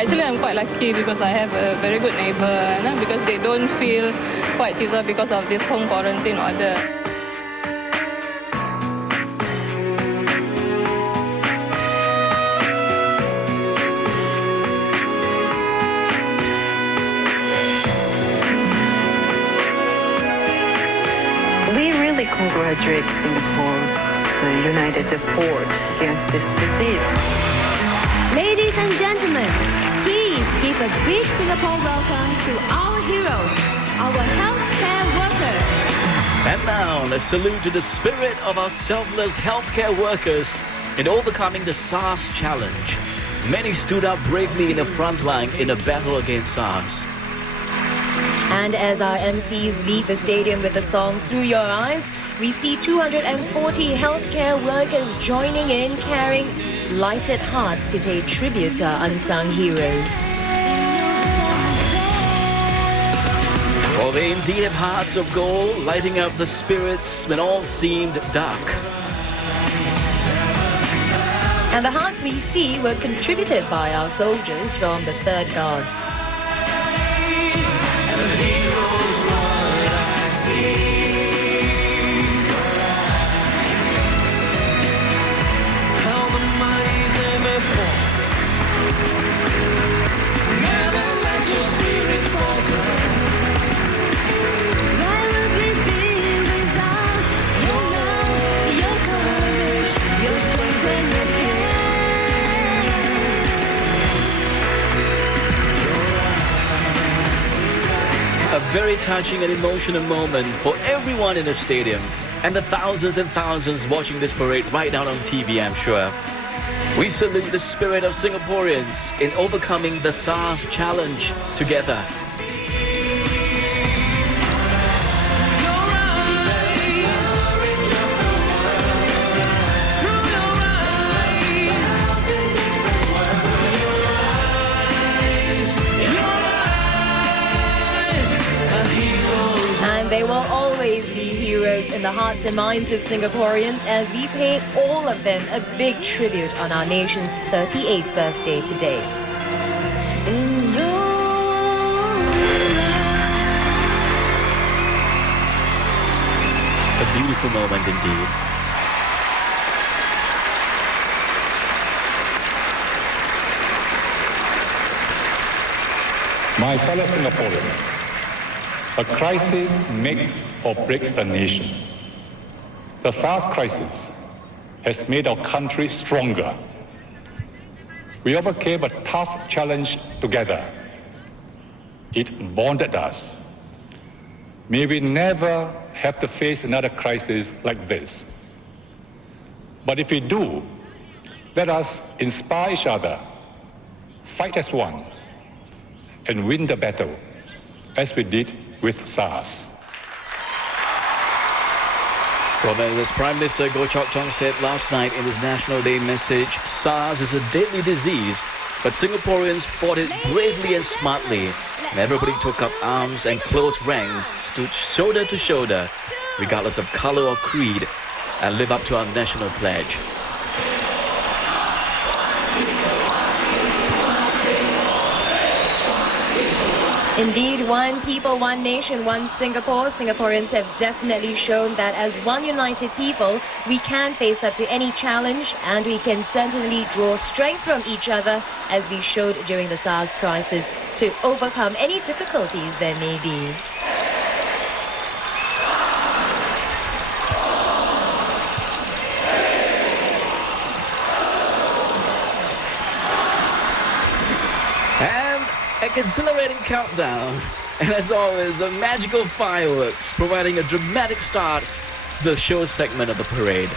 Actually, I'm quite lucky because I have a very good neighbor, because they don't feel quite teaser because of this home quarantine order. We really congratulate Singapore's united effort against this disease. Ladies and gentlemen, please give a big Singapore welcome to our heroes, our healthcare workers. And now, let's salute to the spirit of our selfless healthcare workers in overcoming the SARS challenge. Many stood up bravely in the front line in a battle against SARS. And as our MCs leave the stadium with the song Through Your Eyes, we see 240 healthcare workers joining in, carrying lighted hearts to pay tribute to our unsung heroes. For they indeed have hearts of gold, lighting up the spirits when all seemed dark. And the hearts we see were contributed by our soldiers from the 3rd Guards. A very touching and emotional moment for everyone in the stadium and the thousands and thousands watching this parade right now on TV, I'm sure. We salute the spirit of Singaporeans in overcoming the SARS challenge together. They will always be heroes in the hearts and minds of Singaporeans as we pay all of them a big tribute on our nation's 38th birthday today. A beautiful moment indeed. My fellow Singaporeans, a crisis makes or breaks a nation. The SARS crisis has made our country stronger. We overcame a tough challenge together. It bonded us. May we never have to face another crisis like this. But if we do, let us inspire each other, fight as one, and win the battle, as we did with SARS. Well, as Prime Minister Chok said last night in his National Day message, SARS is a deadly disease, but Singaporeans fought it bravely and smartly. And everybody took up arms and close ranks, stood shoulder to shoulder, regardless of color or creed, and live up to our national pledge. Indeed, one people, one nation, one Singapore. Singaporeans have definitely shown that as one united people, we can face up to any challenge and we can certainly draw strength from each other, as we showed during the SARS crisis, to overcome any difficulties there may be. Exhilarating countdown, and as always, a magical fireworks providing a dramatic start to the show segment of the parade.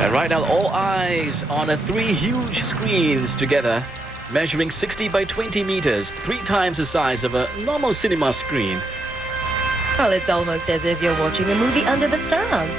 And right now, all eyes on the 3 huge screens together, measuring 60 by 20 meters, 3 times the size of a normal cinema screen. Well, it's almost as if you're watching a movie under the stars.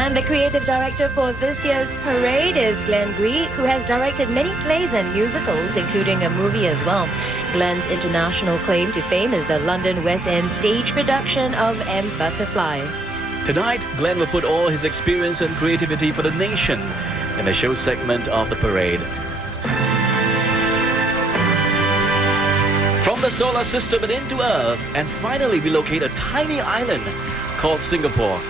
And the creative director for this year's parade is Glenn Gwee, who has directed many plays and musicals, including a movie as well. Glenn's international claim to fame is the London West End stage production of M. Butterfly. Tonight, Glenn will put all his experience and creativity for the nation in the show segment of the parade. From the solar system and into Earth, and finally we locate a tiny island called Singapore.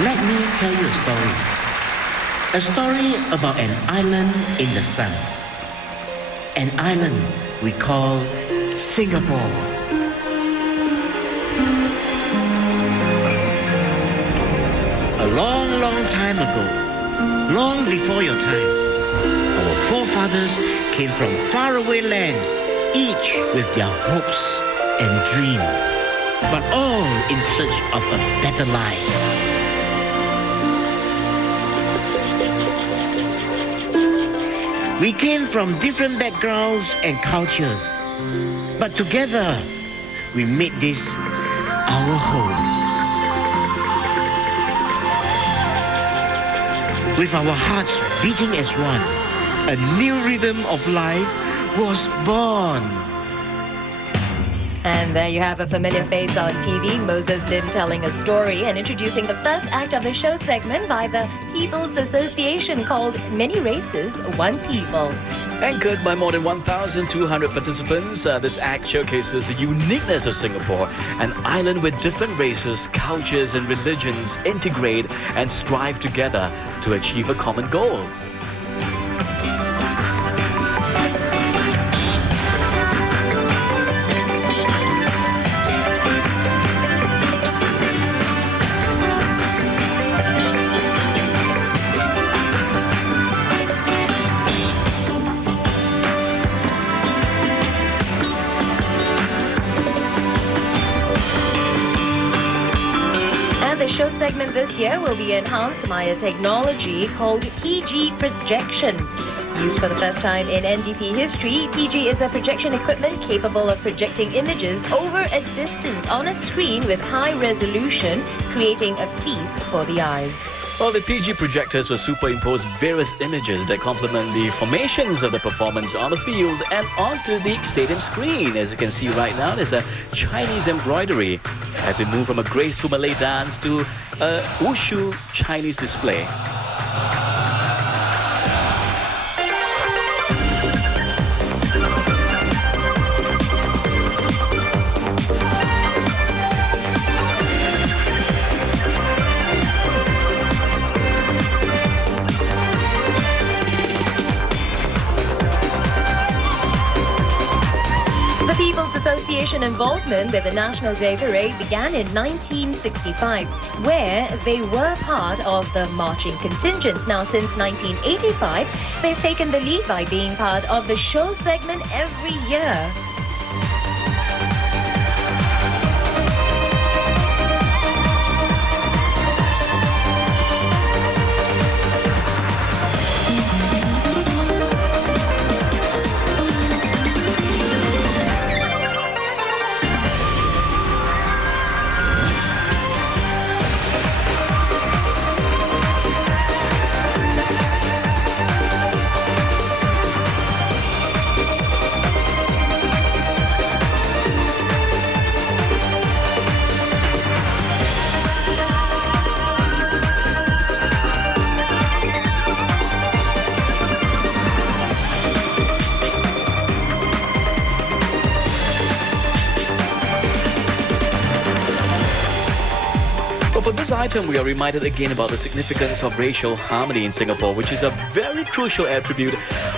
Let me tell you a story. A story about an island in the sun. An island we call Singapore. A long, long time ago, long before your time, our forefathers came from faraway lands, each with their hopes and dreams, but all in search of a better life. We came from different backgrounds and cultures, but together we made this our home. With our hearts beating as one, a new rhythm of life was born. And there you have a familiar face on TV, Moses Lim telling a story and introducing the first act of the show segment by the People's Association called Many Races, One People. Anchored by more than 1,200 participants, this act showcases the uniqueness of Singapore, an island where different races, cultures and religions integrate and strive together to achieve a common goal. The show segment this year will be enhanced by a technology called PG projection. Used for the first time in NDP history, PG is a projection equipment capable of projecting images over a distance on a screen with high resolution, creating a feast for the eyes. Well, the PG projectors will superimpose various images that complement the formations of the performance on the field and onto the stadium screen. As you can see right now, there's a Chinese embroidery as we move from a graceful Malay dance to a wushu Chinese display. The People's Association involvement with the National Day Parade began in 1965, where they were part of the marching contingents. Now, since 1985, they've taken the lead by being part of the show segment every year. For this item, we are reminded again about the significance of racial harmony in Singapore, which is a very crucial attribute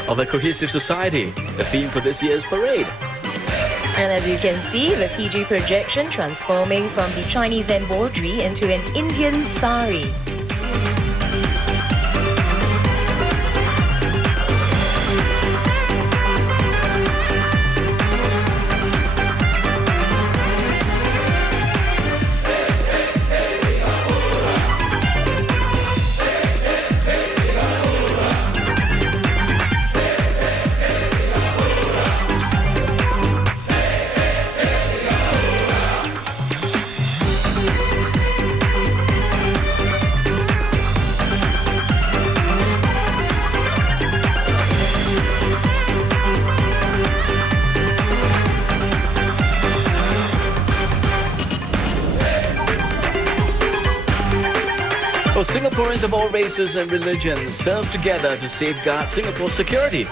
of a cohesive society, the theme for this year's parade. And as you can see, the PG projection transforming from the Chinese embroidery into an Indian sari. Well, Singaporeans of all races and religions serve together to safeguard Singapore's security.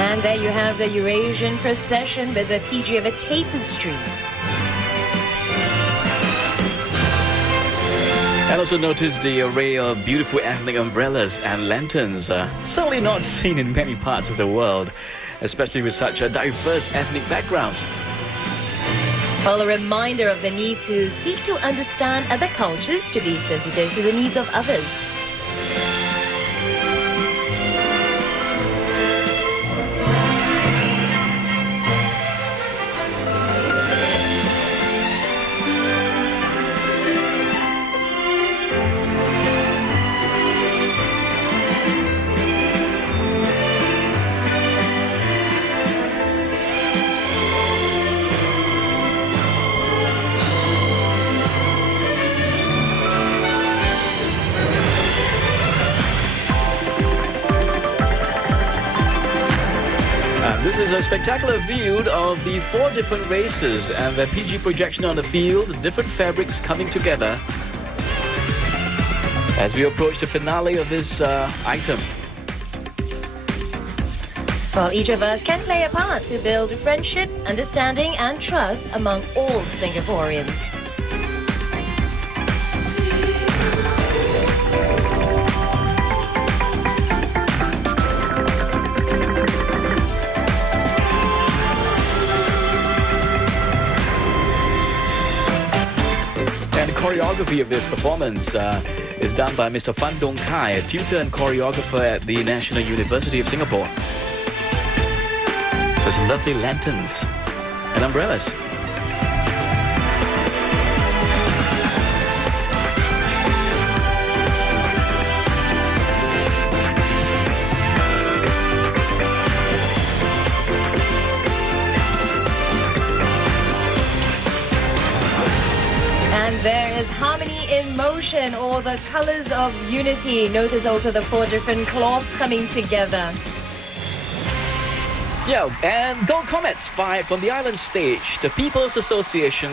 And there you have the Eurasian procession with the PG of a tapestry. And also notice the array of beautiful ethnic umbrellas and lanterns, certainly not seen in many parts of the world, especially with such diverse ethnic backgrounds. Well, a reminder of the need to seek to understand other cultures, to be sensitive to the needs of others. This is a spectacular view of the 4 different races and the PG projection on the field, different fabrics coming together as we approach the finale of this item. Well, each of us can play a part to build friendship, understanding and trust among all Singaporeans. Choreography of this performance is done by Mr. Fan Dong Kai, a tutor and choreographer at the National University of Singapore. Such lovely lanterns and umbrellas. And there is harmony in motion, or the colors of unity. Notice also the 4 different cloths coming together. Yeah, and gold comets fired from the island stage. The People's Association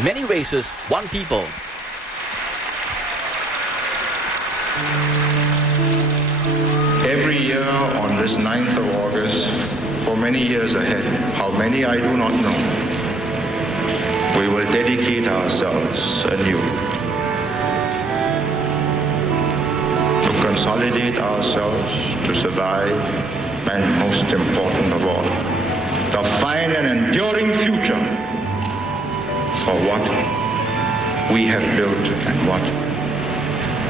Many races, one people. Every year on this 9th of August, for many years ahead, how many I do not know, we will dedicate ourselves anew to consolidate ourselves to survive, and most important of all, to find an enduring future for what we have built and what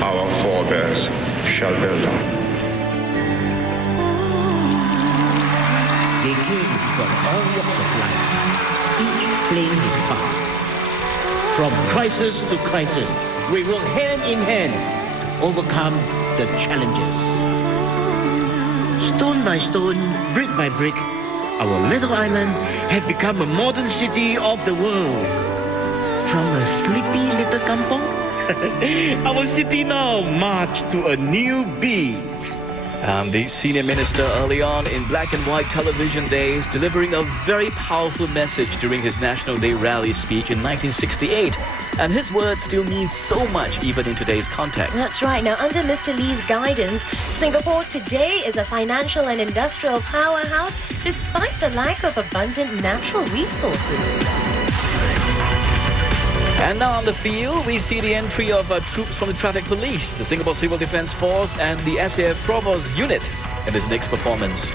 our forebears shall build on. They came from all walks of life, each playing his part. From crisis to crisis, we will hand in hand to overcome the challenges. Stone by stone, brick by brick, our little island had become a modern city of the world. From a sleepy little kampong, our city now marched to a new beat. The senior minister early on in black and white television days, delivering a very powerful message during his National Day rally speech in 1968. And his words still mean so much even in today's context. That's right. Now, under Mr. Lee's guidance, Singapore today is a financial and industrial powerhouse despite the lack of abundant natural resources. And now on the field, we see the entry of troops from the Traffic Police, the Singapore Civil Defence Force and the SAF Provost Unit in this next performance.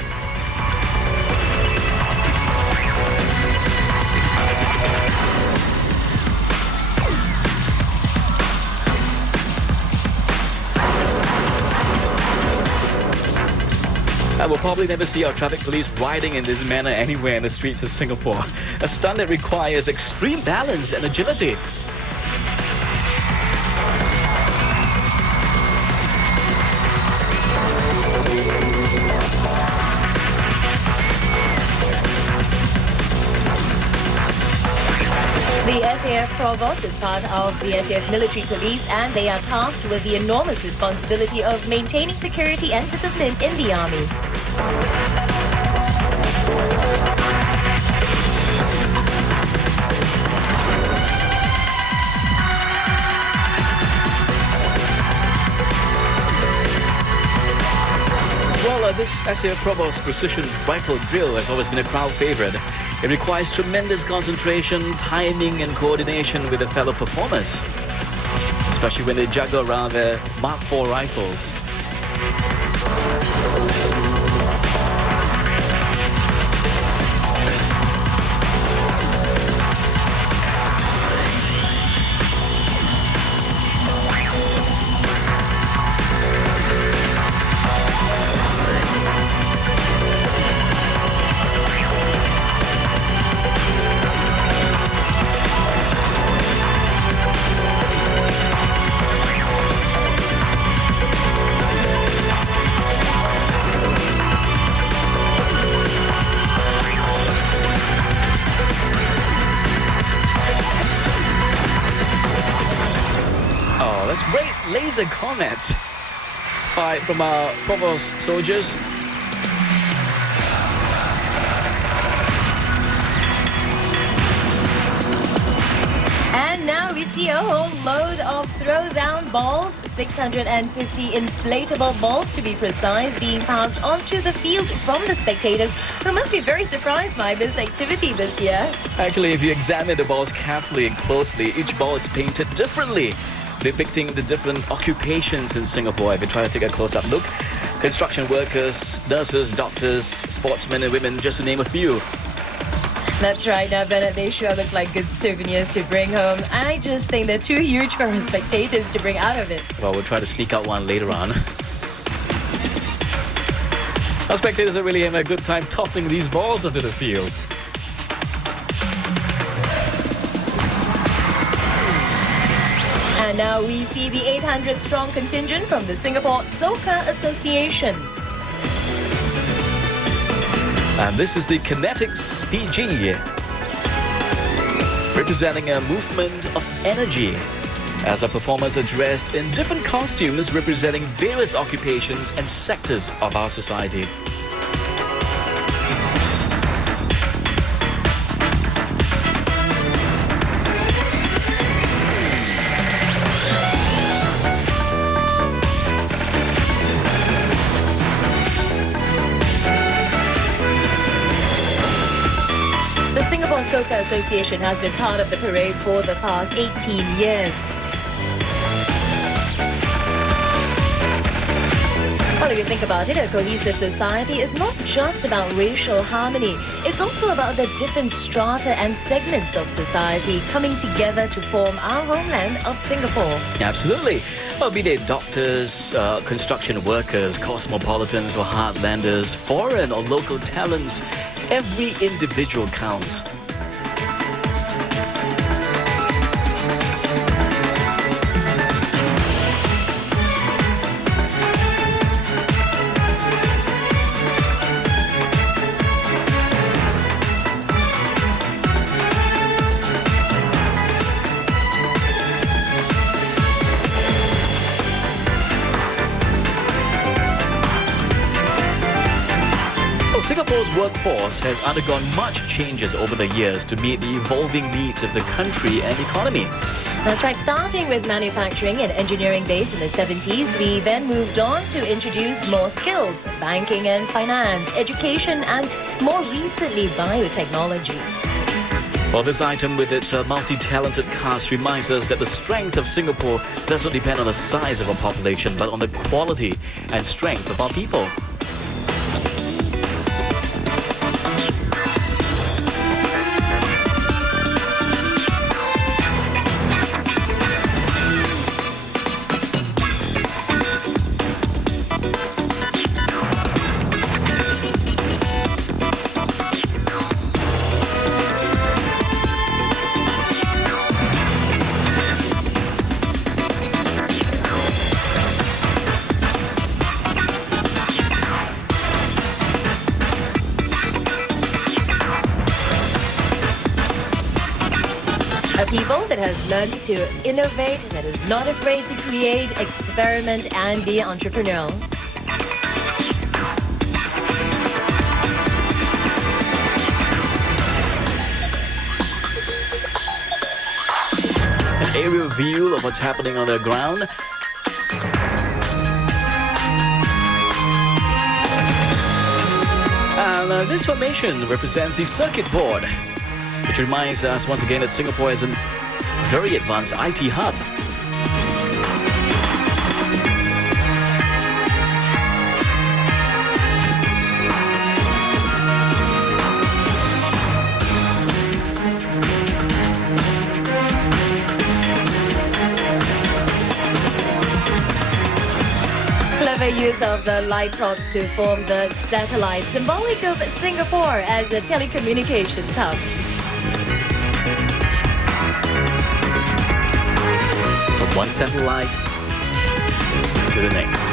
And we'll probably never see our traffic police riding in this manner anywhere in the streets of Singapore. A stunt that requires extreme balance and agility. The SAF Provost is part of the SAF Military Police, and they are tasked with the enormous responsibility of maintaining security and discipline in the army. Well, this SAF Provost precision rifle drill has always been a crowd favorite. It requires tremendous concentration, timing and coordination with the fellow performers, especially when they juggle around their Mark IV rifles. Laser comments from our Provost soldiers. And now we see a whole load of throw-down balls, 650 inflatable balls to be precise, being passed onto the field from the spectators, who must be very surprised by this activity this year. Actually, if you examine the balls carefully and closely, each ball is painted differently, depicting the different occupations in Singapore. If you try to take a close-up look, construction workers, nurses, doctors, sportsmen and women, just to name a few. That's right. Now, Bennett, they sure look like good souvenirs to bring home. I just think they're too huge for our spectators to bring out of it. Well, we'll try to sneak out one later on. Our spectators are really having a good time tossing these balls onto the field. And now we see the 800-strong contingent from the Singapore SOKA Association. And this is the Kinetics PG, representing a movement of energy, as our performers are dressed in different costumes representing various occupations and sectors of our society. SOKA Association has been part of the parade for the past 18 years. Well, if you think about it, a cohesive society is not just about racial harmony. It's also about the different strata and segments of society coming together to form our homeland of Singapore. Absolutely. Well, be they doctors, construction workers, cosmopolitans or heartlanders, foreign or local talents, every individual counts. Singapore's workforce has undergone much changes over the years to meet the evolving needs of the country and economy. That's right, starting with manufacturing and engineering base in the 70s, we then moved on to introduce more skills, banking and finance, education, and more recently, biotechnology. Well, this item with its multi-talented cast reminds us that the strength of Singapore does not depend on the size of our population, but on the quality and strength of our people. A people that has learned to innovate, that is not afraid to create, experiment, and be entrepreneurial. An aerial view of what's happening on the ground. And this formation represents the circuit board, which reminds us once again that Singapore is a very advanced IT hub. Clever use of the light props to form the satellite, symbolic of Singapore as a telecommunications hub. From one satellite to the next.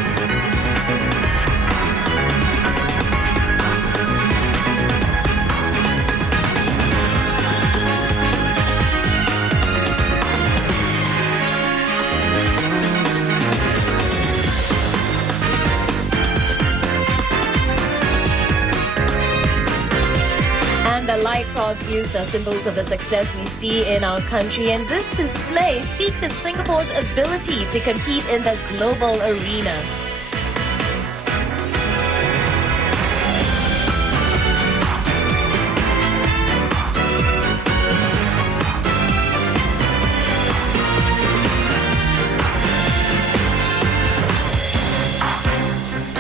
The light props used are symbols of the success we see in our country, and this display speaks of Singapore's ability to compete in the global arena.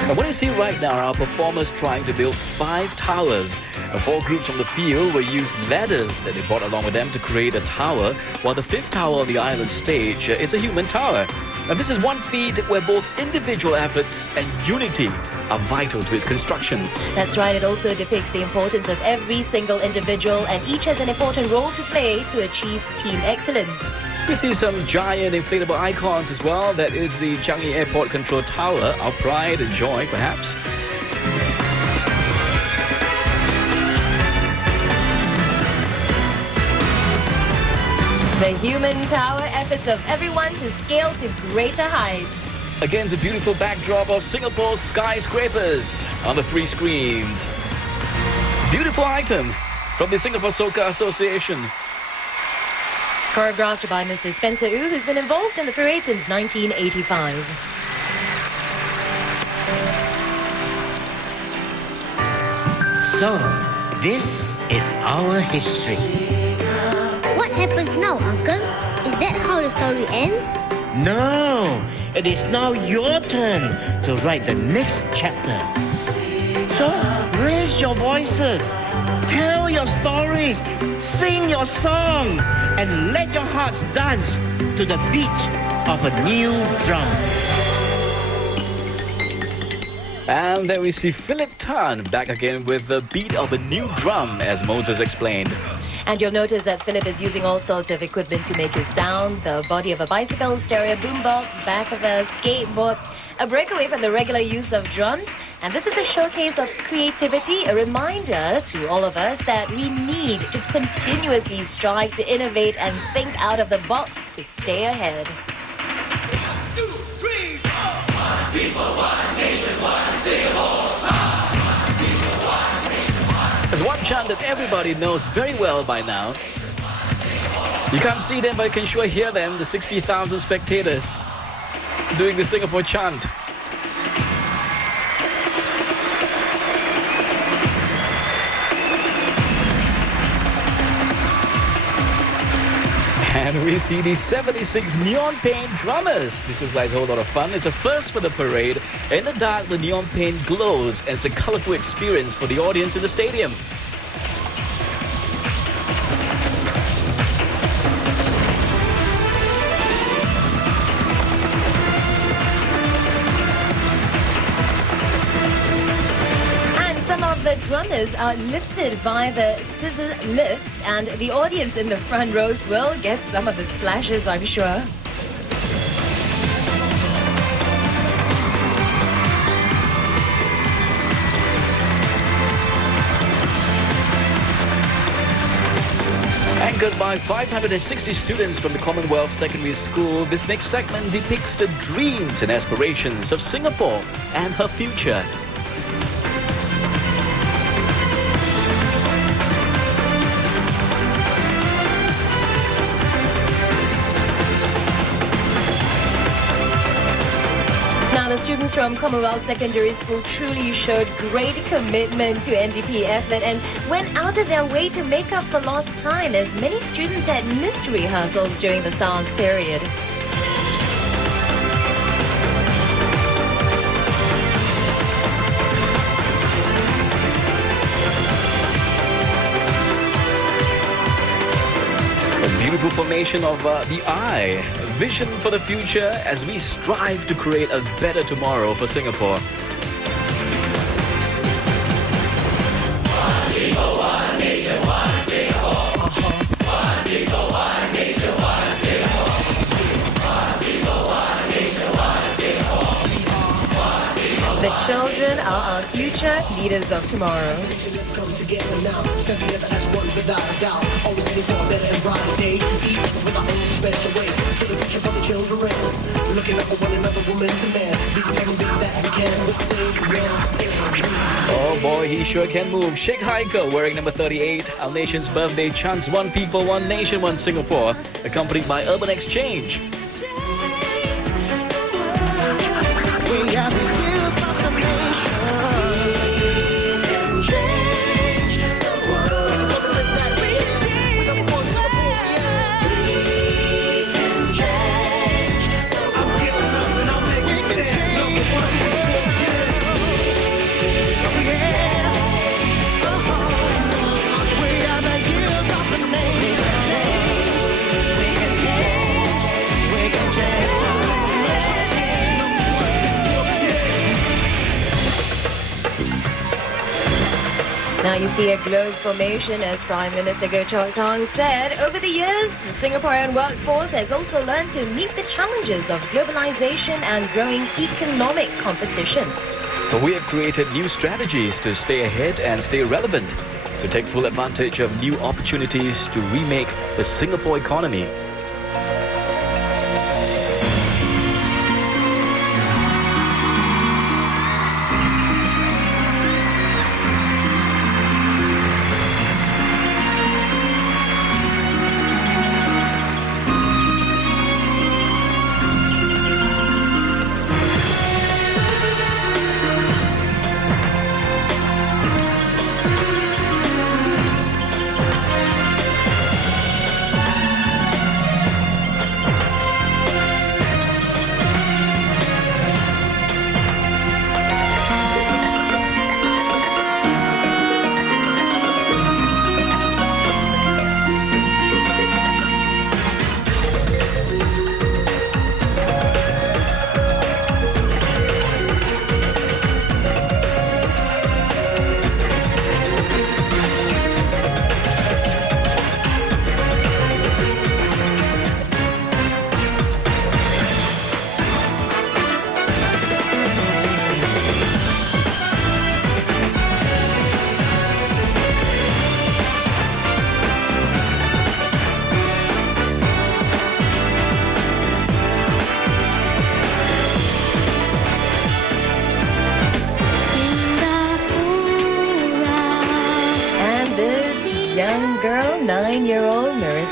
And what you see right now are our performers trying to build 5 towers. 4 groups from the field will use ladders that they brought along with them to create a tower, while the 5th tower on the island stage is a human tower. And this is one feat where both individual efforts and unity are vital to its construction. That's right, it also depicts the importance of every single individual, and each has an important role to play to achieve team excellence. We see some giant inflatable icons as well. That is the Changi Airport Control Tower, our pride and joy perhaps. The human tower, efforts of everyone to scale to greater heights. Against a beautiful backdrop of Singapore's skyscrapers on the 3 screens. Beautiful item from the Singapore SOKA Association. Choreographed by Mr. Spencer Wu, who's been involved in the parade since 1985. So, this is our history. What happens now, Uncle? Is that how the story ends? No, it is now your turn to write the next chapter. So raise your voices, tell your stories, sing your songs, and let your hearts dance to the beat of a new drum. And then we see Philip Tan back again with the beat of a new drum, as Moses explained. And you'll notice that Philip is using all sorts of equipment to make his sound: the body of a bicycle, stereo boombox, back of a skateboard, a breakaway from the regular use of drums. And this is a showcase of creativity, a reminder to all of us that we need to continuously strive to innovate and think out of the box to stay ahead. 1, 2, 3, 4. One people, one nation, one Singapore. There's one chant that everybody knows very well by now. You can't see them, but you can sure hear them, the 60,000 spectators doing the Singapore chant. And we see the 76 neon paint drummers. This looks like a whole lot of fun. It's a first for the parade. In the dark, the neon paint glows, and it's a colorful experience for the audience in the stadium. The drummers are lifted by the scissor lifts, and the audience in the front rows will get some of the splashes, I'm sure. Anchored by 560 students from the Commonwealth Secondary School, this next segment depicts the dreams and aspirations of Singapore and her future. The students from Commonwealth Secondary School truly showed great commitment to NDP effort and went out of their way to make up for lost time, as many students had missed rehearsals during the SARS period. Beautiful formation of the eye, vision for the future as we strive to create a better tomorrow for Singapore. One people, one nation, one Singapore. One people, one nation, one Singapore. One people, one nation, one Singapore. The children are our future leaders of tomorrow. Let's come together now, stand together as one without a doubt. Always heading for a better and brighter day. Each with our own special way to the future for the children. Looking out for one another, woman to man. Be the time that we can with sing. Oh boy, he sure can move. Sheikh Haikal wearing number 38. Our nation's birthday chants: one people, one nation, one Singapore, accompanied by Urban Exchange. We are the youth of the nation. Now you see a globe formation, as Prime Minister Tong said. Over the years, the Singaporean workforce has also learned to meet the challenges of globalization and growing economic competition. But we have created new strategies to stay ahead and stay relevant, to take full advantage of new opportunities to remake the Singapore economy.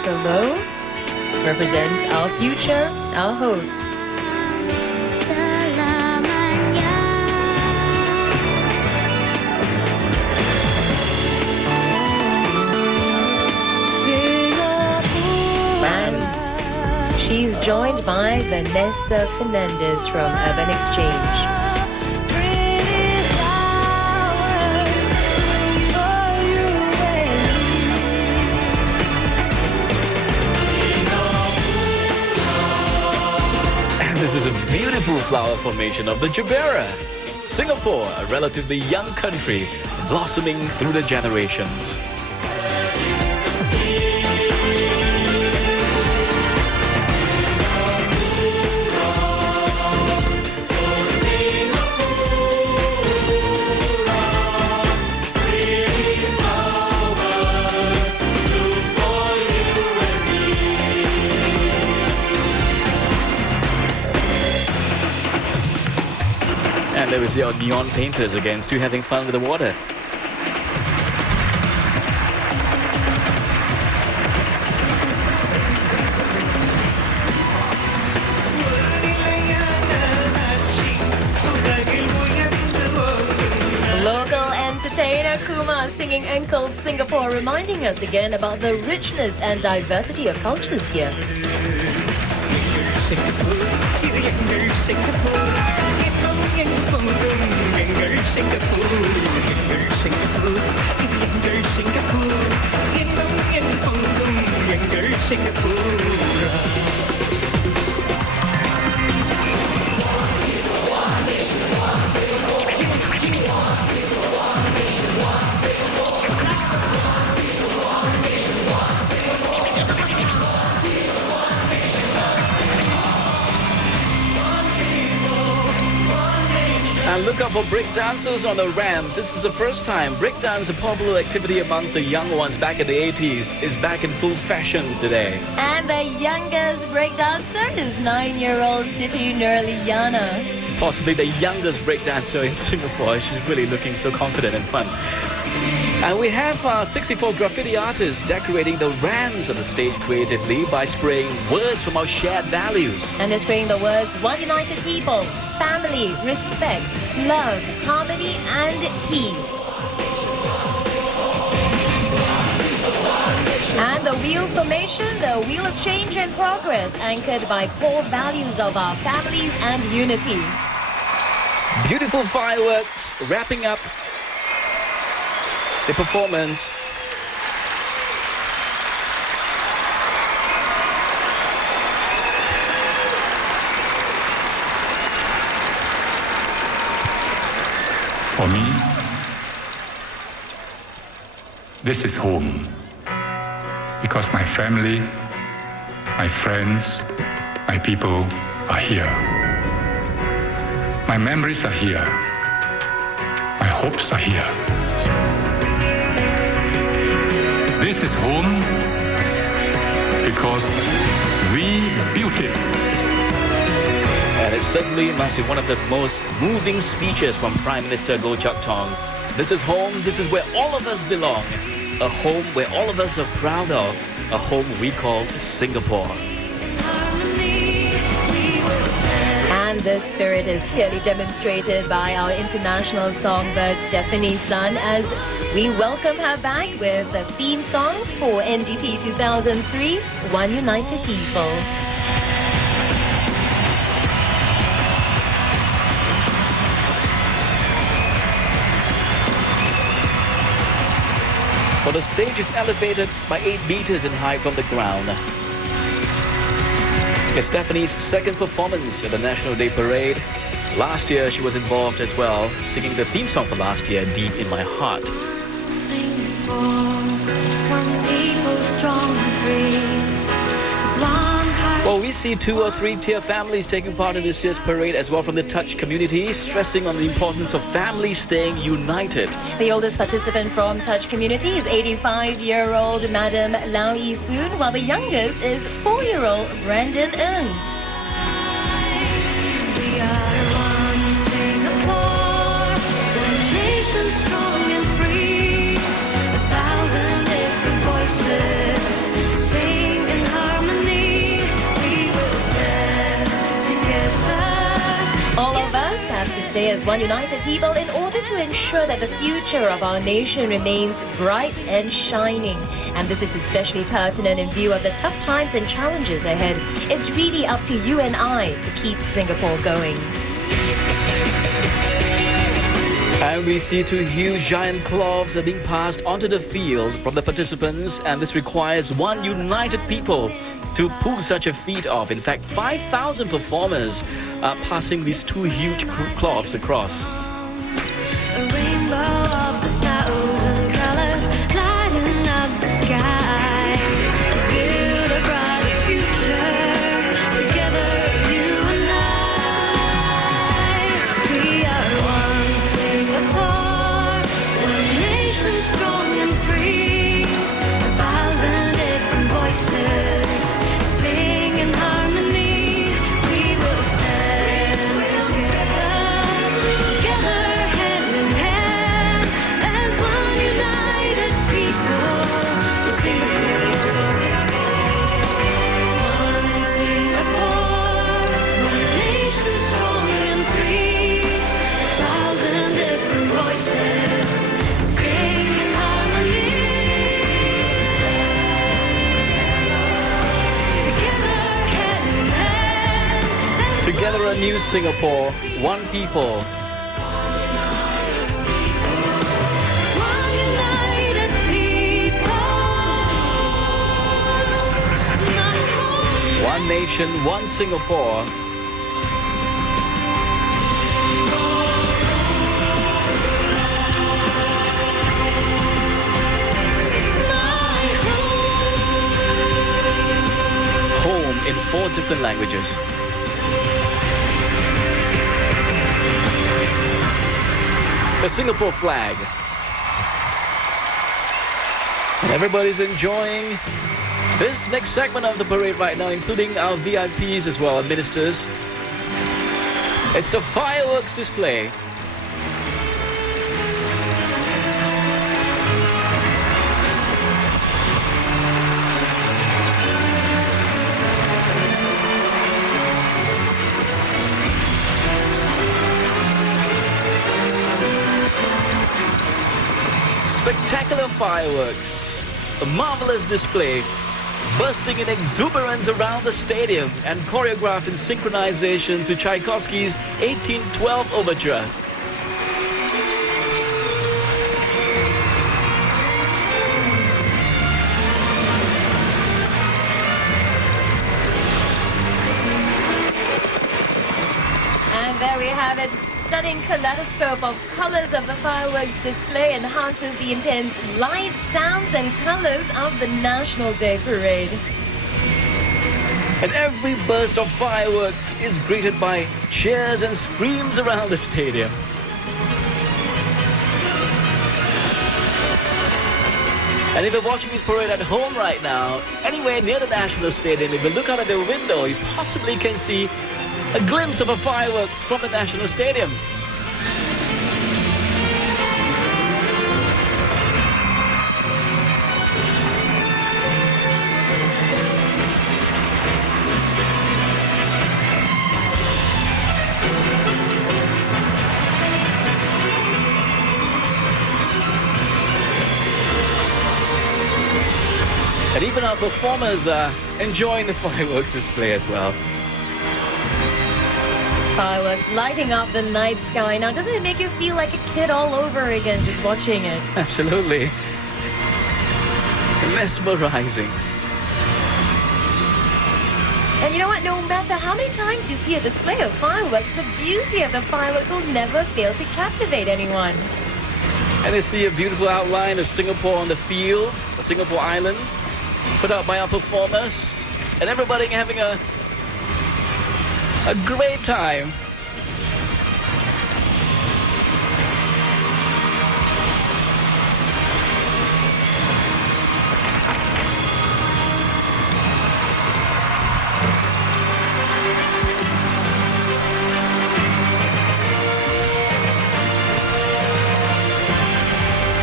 Solo represents our future, our hopes. And she's joined by Vanessa Fernandez from Urban Exchange. This is a beautiful flower formation of the Jubera. Singapore, a relatively young country, blossoming through the generations. And there we see our neon painters again, still having fun with the water. Local entertainer Kumar singing Uncle Singapore, reminding us again about the richness and diversity of cultures here. And look out for break dancers on the ramps. This is the first time breakdance, a popular activity amongst the young ones back in the 80s, is back in full fashion today. And the youngest breakdancer is 9-year-old Siti Nurliana. Possibly the youngest breakdancer in Singapore. She's really looking so confident and fun. And we have 64 graffiti artists decorating the ramps of the stage creatively by spraying words from our shared values. And they're spraying the words, one united people, family, respect, love, harmony and peace. And the wheel formation, the wheel of change and progress, anchored by core values of our families and unity. Beautiful fireworks wrapping up the performance. For me, this is home. Because my family, my friends, my people are here. My memories are here. My hopes are here. This is home because we built it. And it certainly must be one of the most moving speeches from Prime Minister Tong. This is home, this is where all of us belong. A home where all of us are proud of. A home we call Singapore. And this spirit is clearly demonstrated by our international songbird Stefanie's son as we welcome her back with the theme song for NDP 2003, One United People. Well, the stage is elevated by 8 meters in height from the ground. It's Stefanie's second performance at the National Day Parade. Last year, she was involved as well, singing the theme song for last year, Deep in My Heart. Well, we see 2 or 3 tier families taking part in this year's parade as well from the Touch community, stressing on the importance of families staying united. The oldest participant from Touch community is 85-year-old Madam Lau Yi-soon, while the youngest is 4-year-old Brandon Ng. We are one Singapore, the nation strong and free, 1,000 different voices sing. stay as one united people in order to ensure that the future of our nation remains bright and shining. And this is especially pertinent in view of the tough times and challenges ahead. It's really up to you and I to keep Singapore going. And we see two huge giant cloths are being passed onto the field from the participants, and this requires one united people to pull such a feat off. In fact, 5,000 performers are passing these two huge cloths across. A rainbow of a thousand colors lighting up the sky. Build a brighter future together, you and I. We are one Singapore, one nation strong and free. A thousand different voices sing in harmony. We will stand together, hand in hand, as one united people. For Singapore, one Singapore, one nation strong and free. A thousand different voices sing in harmony. Together, hand in hand, as Together a new Singapore, one people. one united people. One nation, one Singapore. Home in 4 different languages. The Singapore flag. And everybody's enjoying this next segment of the parade right now, including our VIPs as well, ministers. It's a fireworks display. Spectacular fireworks, a marvelous display, bursting in exuberance around the stadium and choreographed in synchronization to Tchaikovsky's 1812 overture. And there we have it. Stunning kaleidoscope of colors of the fireworks display enhances the intense light, sounds and colors of the National Day Parade. And every burst of fireworks is greeted by cheers and screams around the stadium. And if you're watching this parade at home right now, anywhere near the National Stadium, if you look out of the window, you possibly can see a glimpse of a fireworks from the National Stadium. And even our performers are enjoying the fireworks display as well. Fireworks lighting up the night sky. Now, doesn't it make you feel like a kid all over again just watching it? Absolutely. Mesmerizing. And you know what? No matter how many times you see a display of fireworks, the beauty of the fireworks will never fail to captivate anyone. And they see a beautiful outline of Singapore on the field, a Singapore island, put out by our performers, and everybody having a great time.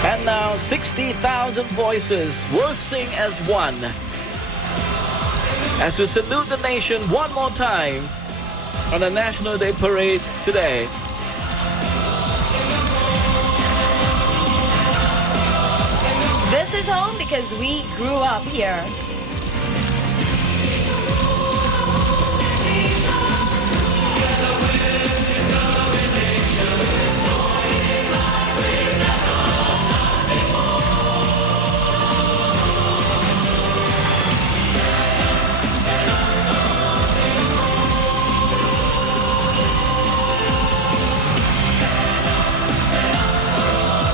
And now 60,000 voices will sing as one, as we salute the nation one more time on the National Day Parade today. is home because we grew up here.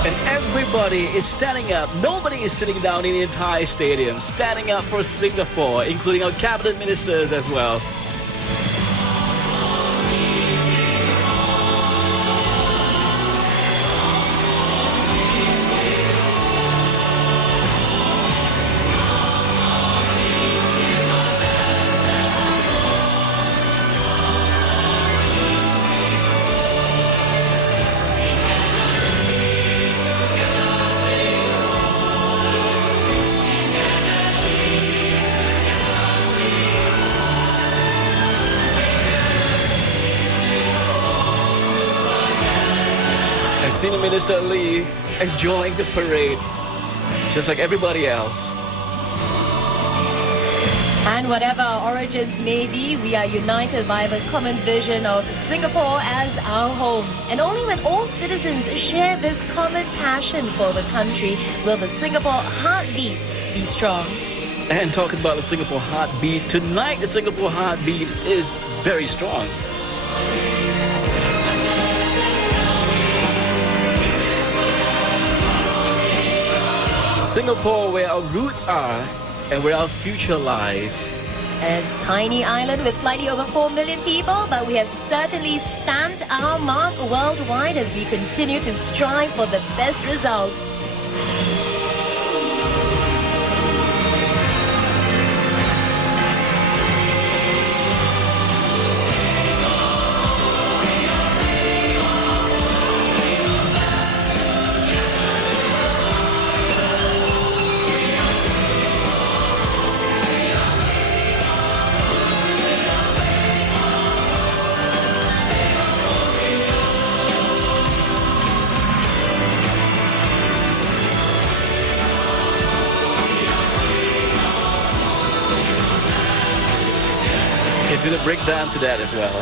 And everybody is standing up. Nobody is sitting down in the entire stadium. Standing up for Singapore, including our cabinet ministers as well. And Senior Minister Lee enjoying the parade, just like everybody else. And whatever our origins may be, we are united by the common vision of Singapore as our home. And only when all citizens share this common passion for the country will the Singapore heartbeat be strong. And talking about the Singapore heartbeat, tonight the Singapore heartbeat is very strong. Singapore, where our roots are and where our future lies. A tiny island with slightly over 4 million people, but we have certainly stamped our mark worldwide as we continue to strive for the best results. Do the breakdown to that as well.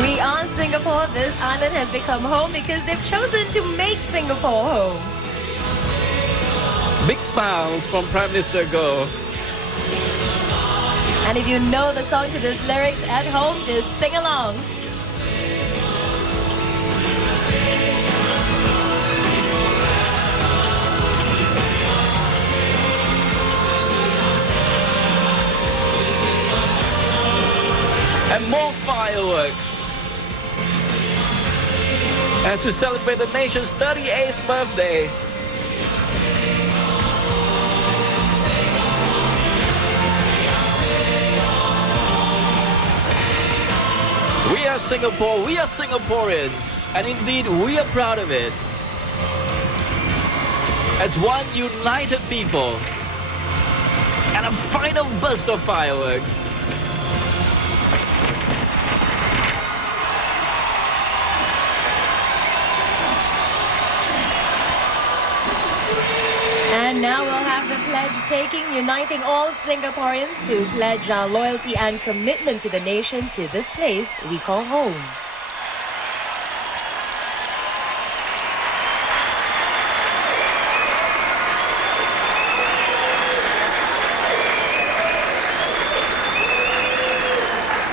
We are Singapore. This island has become home because they've chosen to make Singapore home. Big smiles from Prime Minister Goh. And if you know the song to this lyrics at home, just sing along. And more fireworks as we celebrate the nation's 38th birthday. We are Singapore, we are Singaporeans, and indeed we are proud of it. As one united people, and a final burst of fireworks. And now we'll have the pledge taking, uniting all Singaporeans to pledge our loyalty and commitment to the nation, to this place we call home.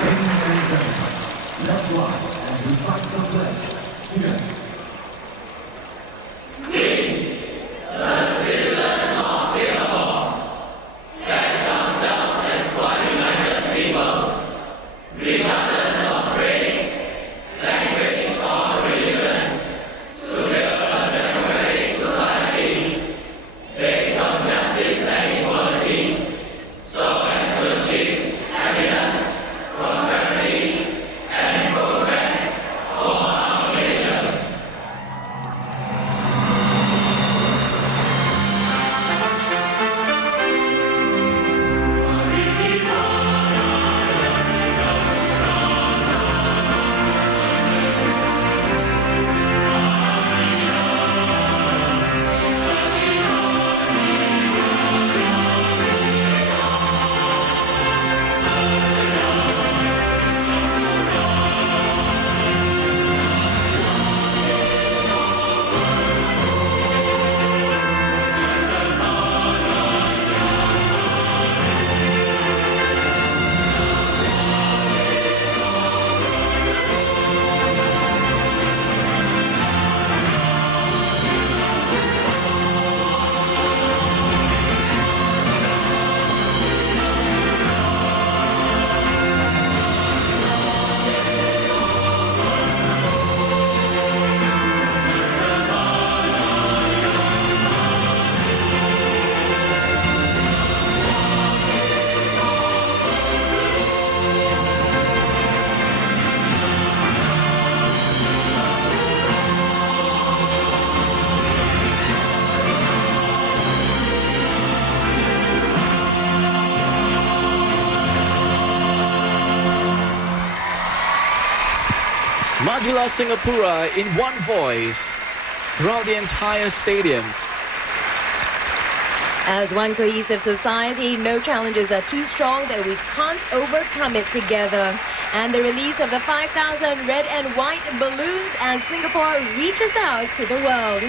Ladies and gentlemen, let's rise and recite the pledge. Here. Majulah Singapura in one voice throughout the entire stadium. As one cohesive society, no challenges are too strong that we can't overcome it together. And the release of the 5,000 red and white balloons as Singapore reaches out to the world.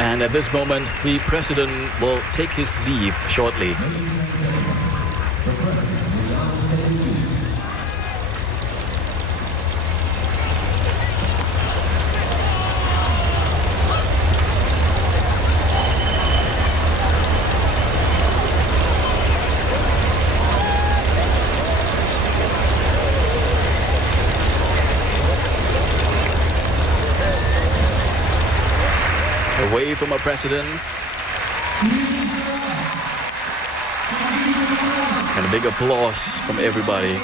And at this moment, the President will take his leave shortly. Away from our President. And a big applause from everybody.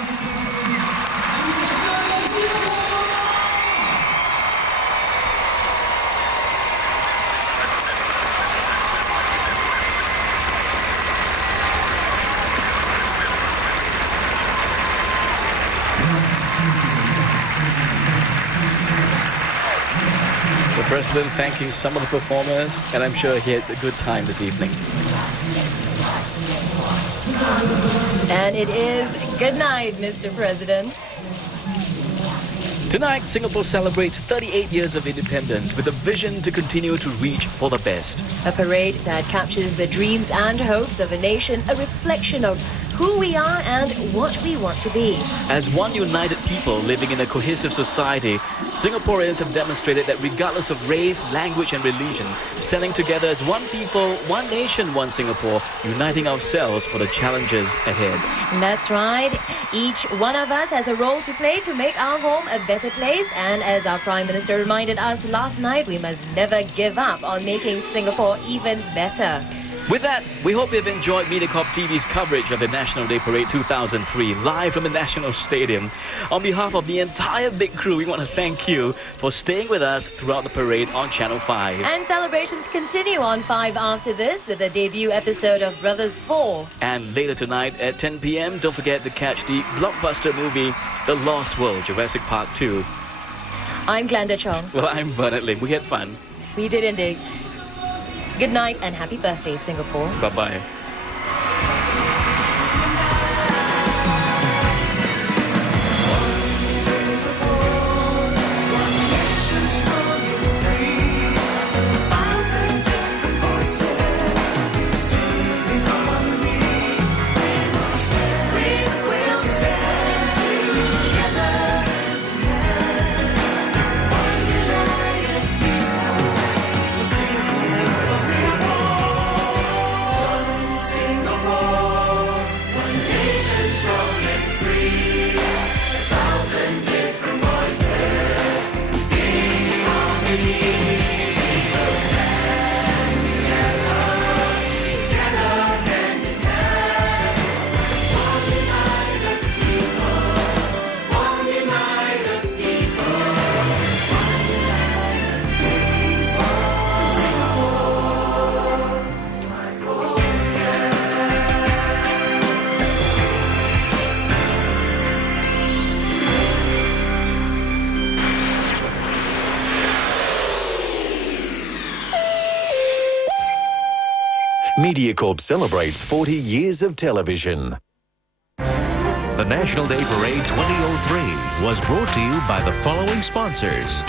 The President thanking some of the performers, and I'm sure he had a good time this evening. And it is good night, Mr. President. Tonight, Singapore celebrates 38 years of independence with a vision to continue to reach for the best. A parade that captures the dreams and hopes of a nation, a reflection of who we are and what we want to be. As one united people living in a cohesive society, Singaporeans have demonstrated that regardless of race, language and religion, standing together as one people, one nation, one Singapore, uniting ourselves for the challenges ahead. That's right. Each one of us has a role to play to make our home a better place. And as our Prime Minister reminded us last night, we must never give up on making Singapore even better. With that, we hope you've enjoyed MediaCorp TV's coverage of the National Day Parade 2003, live from the National Stadium. On behalf of the entire big crew, we want to thank you for staying with us throughout the parade on Channel 5. And celebrations continue on 5 after this with the debut episode of Brothers 4. And later tonight at 10 p.m, don't forget to catch the blockbuster movie The Lost World, Jurassic Park 2. I'm Glenda Chong. Well, I'm Bernard Lim. We had fun. We did indeed. Good night and happy birthday, Singapore. Bye-bye. MediaCorp celebrates 40 years of television. The National Day Parade 2003 was brought to you by the following sponsors: